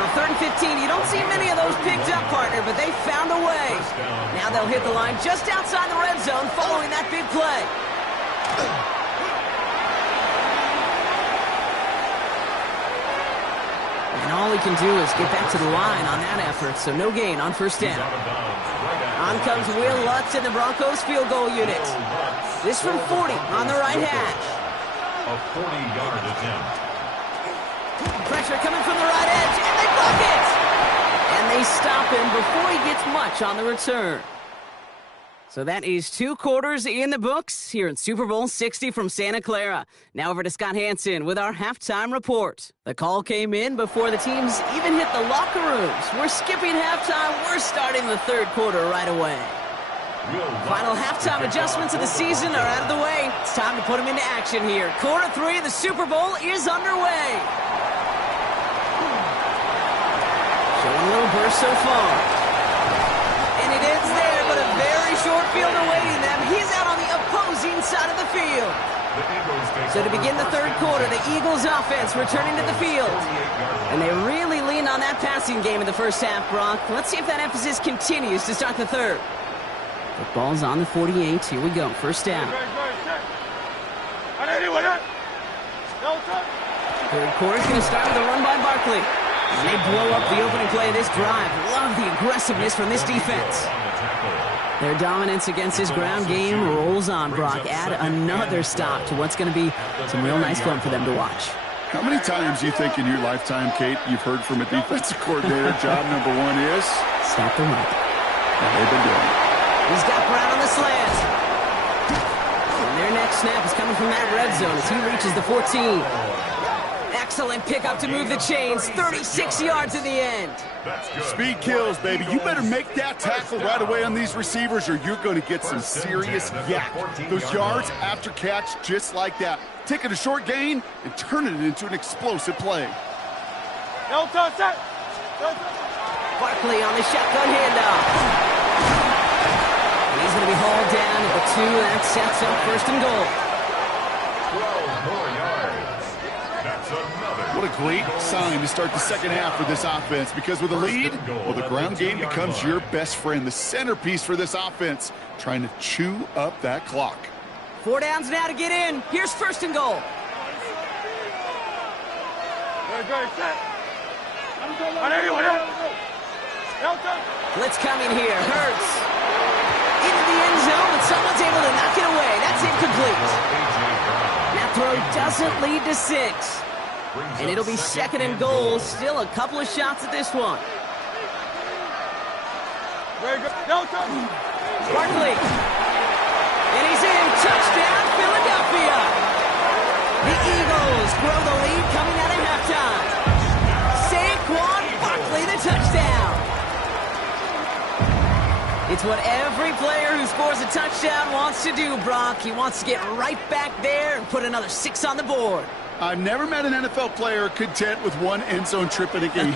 Well, 3rd and 15, you don't see many of those picked up, partner, but they found a way. Now they'll hit the line just outside the red zone following that big play. And all he can do is get back to the line on that effort, so no gain on 1st down. On comes Will Lutz in the Broncos field goal unit. This from 40 on the right hash. A 40-yard attempt. Pressure coming from the right edge, and they block it! And they stop him before he gets much on the return. So that is 2 quarters in the books here in Super Bowl 60 from Santa Clara. Now over to Scott Hansen with our halftime report. The call came in before the teams even hit the locker rooms. We're skipping halftime. We're starting the 3rd quarter right away. Final halftime adjustments of the season are out of the way. It's time to put them into action here. Quarter 3 of the Super Bowl is underway. Showing a little burst so far. And it ends there, but a very short field awaiting them. He's out on the opposing side of the field. So to begin the 3rd quarter, the Eagles offense returning to the field. And they really leaned on that passing game in the 1st half, Brock. Let's see if that emphasis continues to start the 3rd. The ball's on the 48. Here we go. 1st down. 3rd quarter's going to start with a run by Barkley. And they blow up the opening play of this drive. Love the aggressiveness from this defense. Their dominance against this ground game rolls on, Brock. Add another stop to what's going to be some real nice fun for them to watch. How many times do you think in your lifetime, Kate, you've heard from a defensive coordinator, job number 1 is? Stop the run. And they've been doing it. He's got Brown on the slant. And their next snap is coming from that red zone as he reaches the 14. Excellent pickup to move the chains. 36 yards in the end. Speed kills, baby. You better make that tackle right away on these receivers or you're going to get some serious yak. Those yards after catch just like that. Taking a short gain and turning it into an explosive play. Barkley on the shotgun handoff. And he's going to be hauled down at the 2. That sets up 1st and goal. 12 more yards. That's another. What a great sign to start the second half for this offense, because with a lead, well, the ground game becomes your best friend, the centerpiece for this offense, trying to chew up that clock. 4 downs now to get in. Here's first and goal. Blitz coming here. Hurts. Into the end zone, but someone's able to knock it away. That's incomplete. That throw doesn't lead to 6. And it'll be second and goal. Still a couple of shots at this one. Barkley. And he's in. Touchdown, Philadelphia. The Eagles grow the lead coming out of halftime. Saquon Barkley, the touchdown. It's what every player who scores a touchdown wants to do, Brock. He wants to get right back there and put another 6 on the board. I've never met an NFL player content with one end zone trip in a game.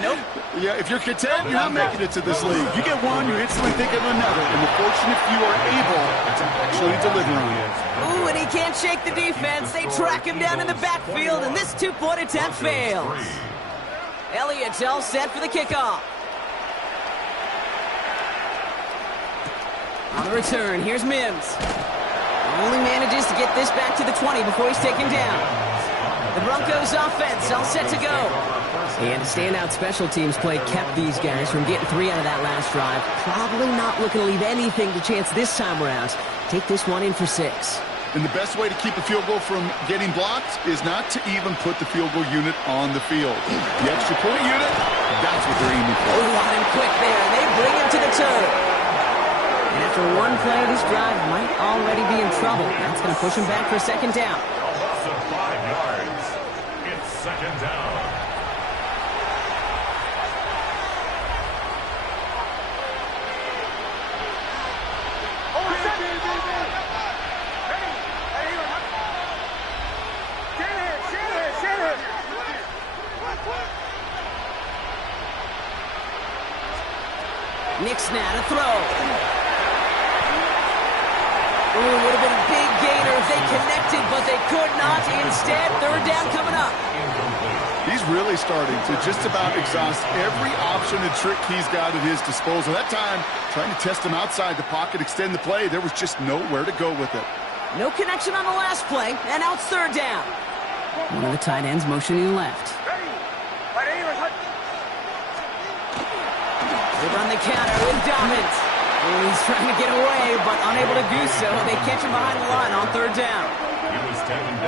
Nope. Yeah, if you're content, you're not making it to this league. You get one, you instantly think of another. And the fortunate few are able to actually deliver on it. Ooh, and he can't shake the defense. They track him down in the backfield, and this 2-point attempt fails. Elliott's all set for the kickoff. On the return, here's Mims. Only manages to get this back to the 20 before he's taken down. The Broncos offense all set to go. And a standout special teams play kept these guys from getting 3 out of that last drive. Probably not looking to leave anything to chance this time around. Take this one in for 6. And the best way to keep a field goal from getting blocked is not to even put the field goal unit on the field. The extra point unit, that's what they're aiming for. Oh, hot and quick there. They bring him to the turf. And after one play, this drive might already be in trouble. That's going to push him back for a second down. A loss of 5 yards. It's second down. Nick's now to throw. Ooh, would have been a big gainer if they connected, but they could not. Instead, third down coming up. He's really starting to just about exhaust every option and trick he's got at his disposal. That time, trying to test him outside the pocket, extend the play, there was just nowhere to go with it. No connection on the last play, and now it's third down. One of the tight ends motioning left. They run the counter with Dobbins. He's trying to get away, but unable to do so. They catch him behind the line on third down.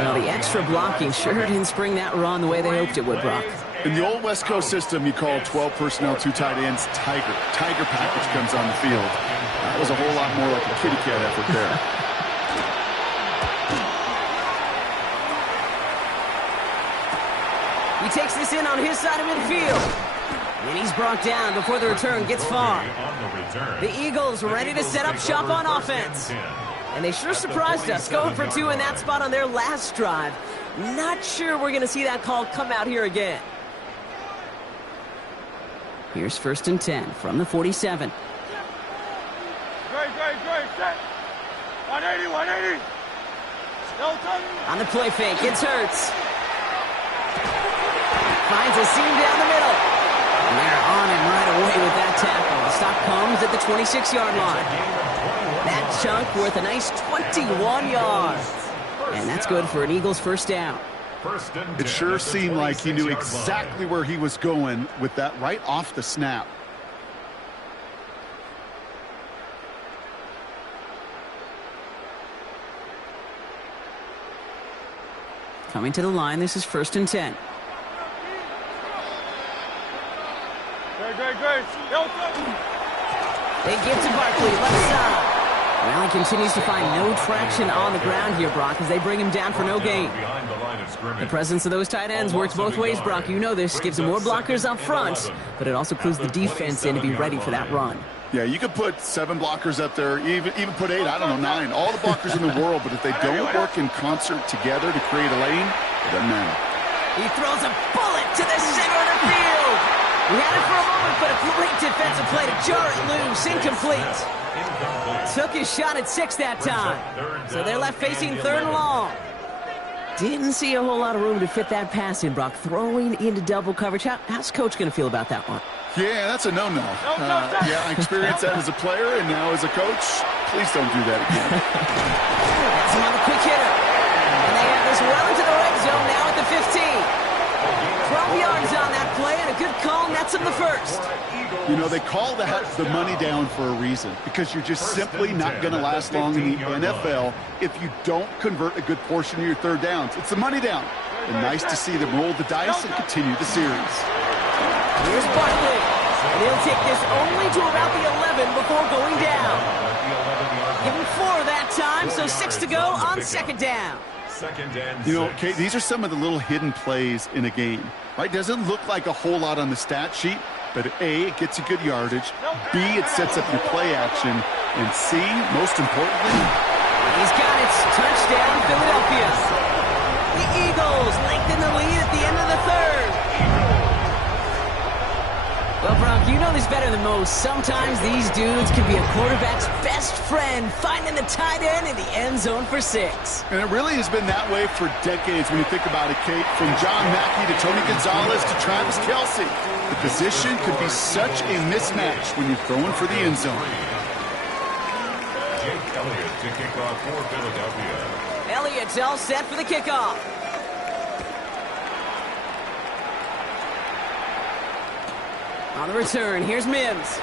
Well, the extra blocking sure didn't spring that run the way they hoped it would, Brock. In the old West Coast system, you call 12 personnel, 2 tight ends, Tiger. Tiger package comes on the field. That was a whole lot more like a kitty cat effort there. He takes this in on his side of midfield. And he's brought down before the return gets far. The Eagles ready to set up shop on offense. And they sure surprised us, going for 2 in that spot on their last drive. Not sure we're going to see that call come out here again. Here's first and 10 from the 47. Great, set. 180. On the play fake, it's Hurts. Finds a seam down the middle. And they're on him right away with that tackle. The stop comes at the 26-yard line. That chunk worth a nice 21 yards. And that's good for an Eagles first down. It sure seemed like he knew exactly where he was going with that right off the snap. Coming to the line, this is first and 10. Great. They give to Barkley, left side. Well, he continues to find no traction on the ground here, Brock, as they bring him down for no gain. The presence of those tight ends works both ways, Brock. You know this. Gives them more blockers up front, but it also clues the defense in to be ready for that run. Yeah, you could put 7 blockers up there, even put 8, I don't know, 9. All the blockers in the world, but if they don't work in concert together to create a lane, it doesn't matter. He throws a bullet to the center of the field. He had it for a moment, but a great defensive play to jar it loose. Incomplete. Took his shot at 6 that time. So they're left facing third and long. Didn't see a whole lot of room to fit that pass in, Brock. Throwing into double coverage. How's Coach going to feel about that one? Yeah, that's a no-no. Yeah, I experienced that as a player, and now as a coach, please don't do that again. That's another quick hitter. And they have this well into the red zone now at the 15. 12 yards on that play, and a good call nets him the first. You know, they call that the money down for a reason, because you're just simply not going to last long in the NFL if you don't convert a good portion of your third downs. It's the money down. And nice to see them roll the dice and continue the series. Here's Buckley, and he'll take this only to about the 11 before going down. Give him 4 that time, so 6 to go on second down. You know, Kate, these are some of the little hidden plays in a game, right? Doesn't look like a whole lot on the stat sheet, but A, it gets you good yardage, B, it sets up your play action, and C, most importantly, he's got it. Touchdown, Philadelphia. The Eagles lengthen the lead at the end of the third. Well, Bronk, you know this better than most. Sometimes these dudes can be a quarterback's best friend, finding the tight end in the end zone for 6. And it really has been that way for decades when you think about it, Kate. From John Mackey to Tony Gonzalez to Travis Kelce. The position could be such a mismatch when you're throwing for the end zone. Jake Elliott to kick off for Philadelphia. Elliott's all set for the kickoff. On the return, here's Mims.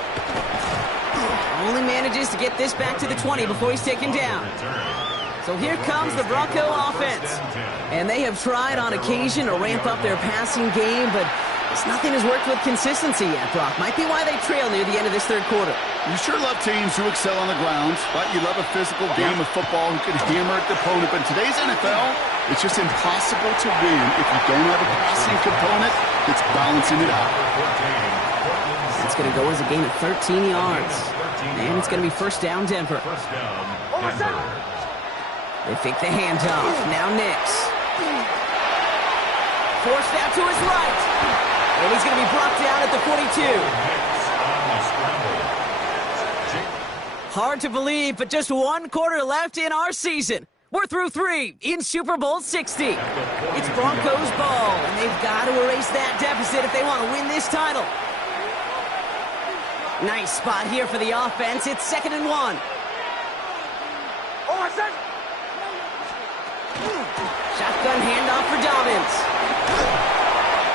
Only manages to get this back to the 20 before he's taken down. So here comes the Bronco offense. And they have tried on occasion to ramp up their passing game, but nothing has worked with consistency yet, Brock. Might be why they trail near the end of this third quarter. You sure love teams who excel on the ground, right? You love a physical game of football who can hammer at the opponent. But in today's NFL, it's just impossible to win if you don't have a passing component that's balancing it out. It's going to go as a gain of 13 yards. And it's going to be first down, Denver. They fake the handoff. Now Nix. Forced out to his right. And he's going to be brought down at the 42. Hard to believe, but just 1 quarter left in our season. We're through 3 in Super Bowl 60. It's Broncos ball, and they've got to erase that deficit if they want to win this title. Nice spot here for the offense. It's 2nd and 1. Shotgun handoff for Dobbins.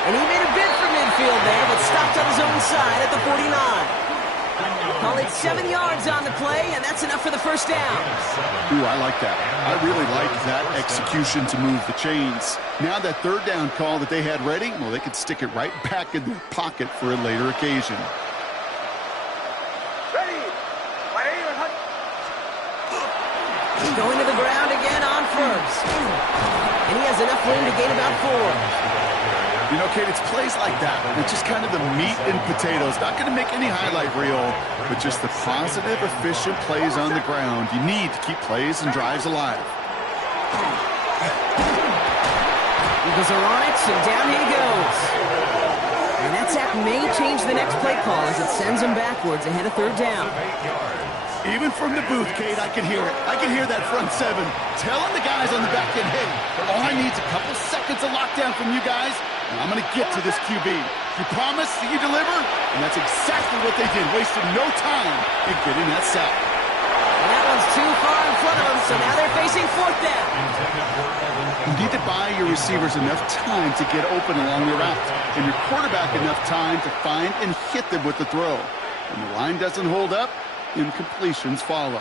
And he made a bid for midfield there, but stopped on his own side at the 49. Call it 7 yards on the play, and that's enough for the first down. Ooh, I like that. I really like that execution to move the chains. Now that third down call that they had ready, well, they could stick it right back in their pocket for a later occasion. Going to the ground again on first. And he has enough room to gain about 4. You know, Kate, it's plays like that. It's just kind of the meat and potatoes. Not going to make any highlight reel, but just the positive, efficient plays on the ground. You need to keep plays and drives alive. Eagles are on it, and down he goes. And that sack may change the next play call as it sends him backwards ahead of third down. Even from the booth, Kate, I can hear it. I can hear that front 7 telling the guys on the back end, hey, all I need is a couple seconds of lockdown from you guys, and I'm going to get to this QB. You promise that you deliver? And that's exactly what they did, wasted no time in getting that sack. And that one's too far in front of them, so now they're facing 4th down. You need to buy your receivers enough time to get open along the route, and your quarterback enough time to find and hit them with the throw. When the line doesn't hold up, incompletions follow.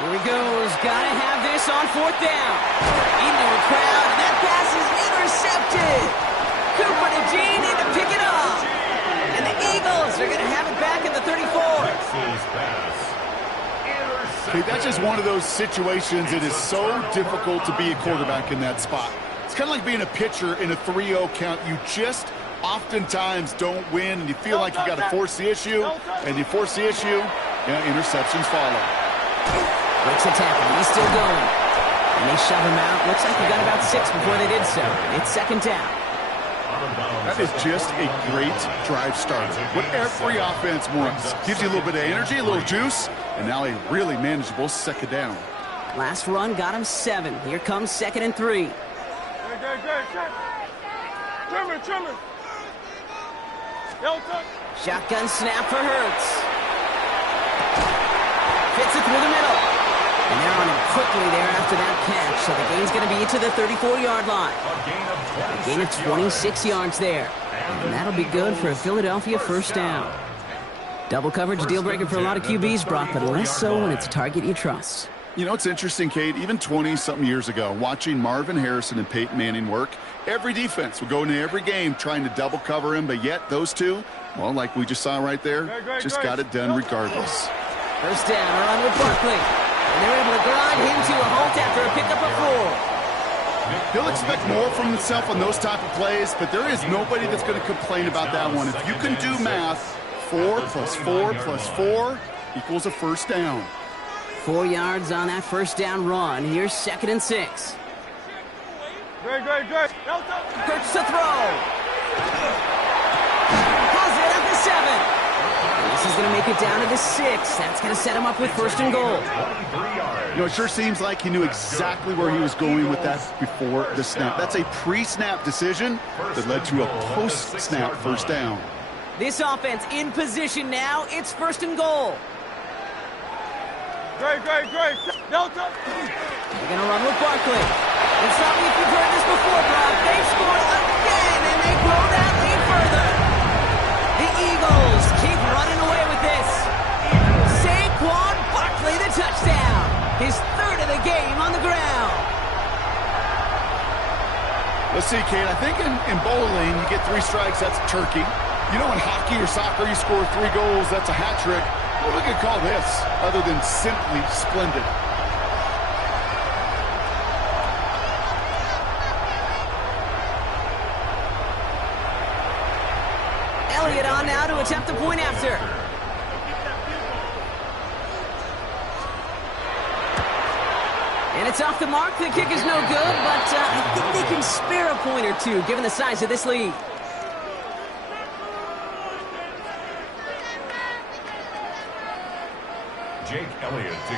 Here he goes. Gotta have this on 4th down. Into a crowd, and that pass is intercepted. Cooper to Gene in to pick it up. And the Eagles are going to have it back at the 34. Okay, that's just one of those situations. It is so difficult to be a quarterback in that spot. It's kind of like being a pitcher in a 3-0 count. You just oftentimes don't win, and you feel like you got to force the issue, and you force the issue, interceptions follow. Breaks the tackle. He's still going. And they shove him out. Looks like he got about 6 before they did so. It's 2nd down. That is just a great drive starter. What every offense wants. Gives you a little bit of energy, a little juice, and now a really manageable 2nd down. Last run got him 7. Here comes 2nd and 3. Good, check. Trimmer. Delta. Shotgun snap for Hurts. Fits it through the middle. And they're on him quickly there after that catch. So the game's going to be to the 34-yard line. A gain of 26 yards there. And that'll be good for a Philadelphia first down. Double coverage deal breaker for a lot of QBs, Brock, but less so when it's a target you trust. You know, it's interesting, Kate, even 20-something years ago, watching Marvin Harrison and Peyton Manning work, every defense would go into every game trying to double cover him, but yet those two, well, like we just saw right there, just got it done regardless. First down, a run with Barkley. And they're able to grind him to a halt after a pickup of 4. He'll expect more from himself on those type of plays, but there is nobody that's going to complain about that one. If you can do math, 4 plus 4 plus 4 equals a first down. 4 yards on that first down run. Here's 2nd and 6. Good. Hurts to throw. Has it at the 7. And this is going to make it down to the 6. That's going to set him up with 1st and goal. You know, it sure seems like he knew exactly where he was going with that before the snap. That's a pre-snap decision that led to a post-snap first down. This offense in position now. It's 1st and goal. Great. Delta. They're going to run with Barkley. And tell me if you've heard this before, Brock. They've scored again, and they grow that lead further. The Eagles keep running away with this. Saquon Barkley, the touchdown. His 3rd of the game on the ground. Let's see, Kate. I think in bowling, you get 3 strikes, that's a turkey. You know, in hockey or soccer, you score 3 goals, that's a hat trick. What we could call this other than simply splendid? Elliott on now to attempt the point after. And it's off the mark. The kick is no good, but I think they can spare a point or two given the size of this lead.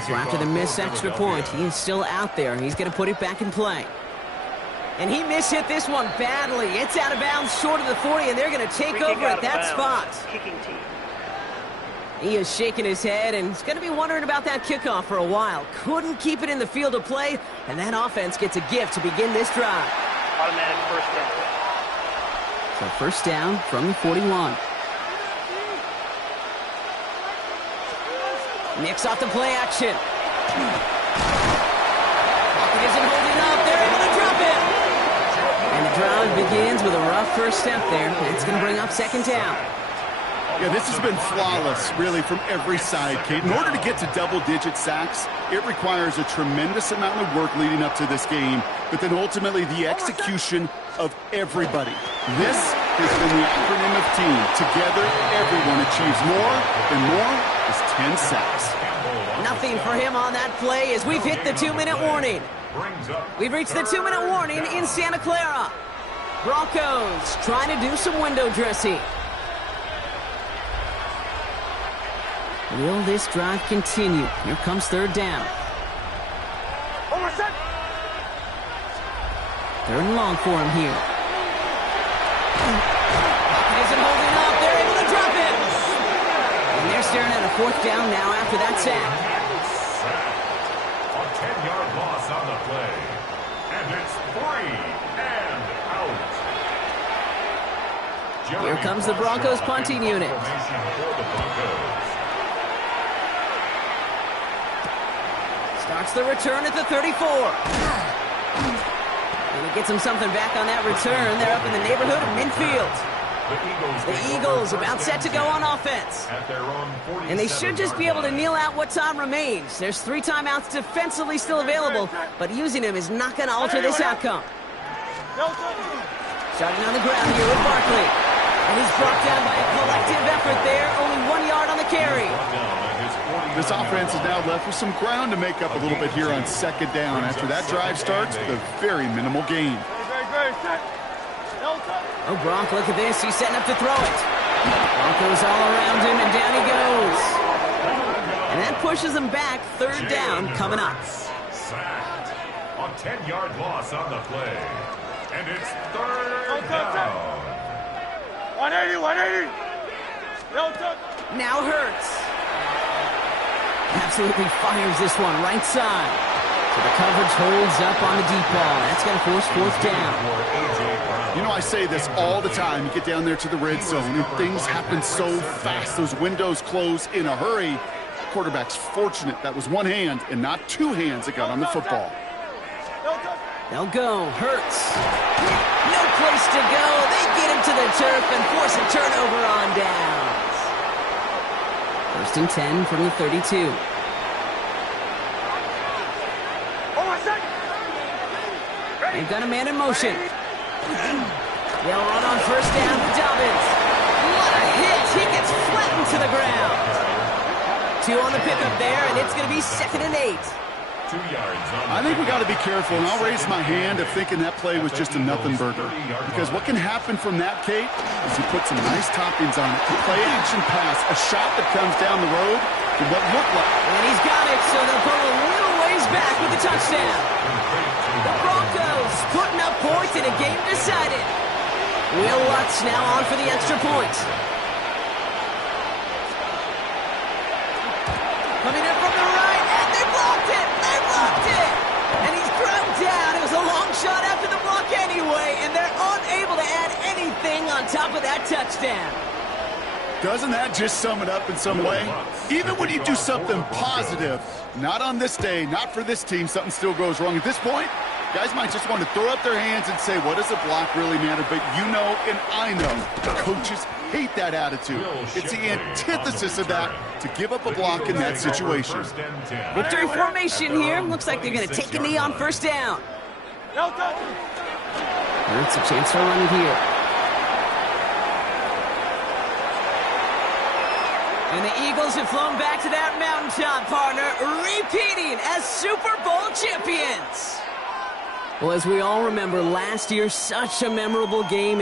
So after the missed extra point, he is still out there. He's going to put it back in play. And he mishit this one badly. It's out of bounds short of the 40, and they're going to take over at that spot. He is shaking his head, and he's going to be wondering about that kickoff for a while. Couldn't keep it in the field of play, and that offense gets a gift to begin this drive. Automatic first down. So first down from the 41. Mix off the play action. Pocket isn't holding up. They're able to drop it. And the drive begins with a rough first step there. It's going to bring up 2nd down. Yeah, this has been flawless, really, from every side, Kate. In order to get to double-digit sacks, it requires a tremendous amount of work leading up to this game, but then ultimately the execution of everybody. This has been the acronym of team. Together, everyone achieves more, and more is 10 sacks. Nothing for him on that play as we've hit the 2-minute warning. We've reached the 2-minute warning in Santa Clara. Broncos trying to do some window dressing. Will this drive continue? Here comes 3rd down. 3rd and long for him here. Pocket isn't holding up. They're able to drop it. And they're staring at a 4th down now after that sack. A 10-yard loss on the play. And it's 3 and out. Here comes the Broncos punting unit. Starts the return at the 34. And he gets him something back on that return. They're up in the neighborhood of midfield. The Eagles about set to go on offense. And they should just be able to kneel out what time remains. There's 3 timeouts defensively still available, but using them is not going to alter this outcome. Starting on the ground here with Barkley. And he's brought down by a collective effort there. Only 1 yard on the carry. This offense is now left with some ground to make up a little bit here on 2nd down after that drive starts with a very minimal gain. Oh, Gronk, look at this. He's setting up to throw it. Broncos all around him, and down he goes. And that pushes him back. 3rd down coming up. sacked. A 10-yard loss on the play. And it's third down. 180, 180. Now Hurts. Absolutely fires this one right side. So the coverage holds up on the deep ball. That's going to force fourth down. You know, I say this all the time. You get down there to the red zone, and things happen so fast. Those windows close in a hurry. Quarterback's fortunate that was one hand and not two hands that got on the football. They'll go. Hurts. No place to go. They get him to the turf and force a turnover on downs. First and 10 from the 32. They've got a man in motion. They'll run on first down with Dobbins. What a hit! He gets flattened to the ground. 2 on the pickup there, and it's going to be 2nd and 8. 2 yards on I think we got to be careful, and I'll raise my hand of thinking that play was just a nothing burger. Because what can happen from that, Kate, is you put some nice toppings on it. A play-action pass, a shot that comes down the road to what looked like. And he's got it, so they'll go a little ways back with the touchdown. The Broncos putting up points in a game decided. Will Lutz now on for the extra point. Coming in from the right, and they blocked it! They blocked it! And he's thrown down. It was a long shot after the block anyway, and they're unable to add anything on top of that touchdown. Doesn't that just sum it up in some way? Even when you do something positive, not on this day, not for this team, something still goes wrong. At this point, guys might just want to throw up their hands and say, what does a block really matter? But you know and I know coaches hate that attitude. It's the antithesis of that, to give up a block in that situation. Victory formation here. Looks like they're going to take a knee on first down. Hurts a chance to run it here. And the Eagles have flown back to that mountaintop, partner, repeating as Super Bowl champions. Well, as we all remember, last year, such a memorable game.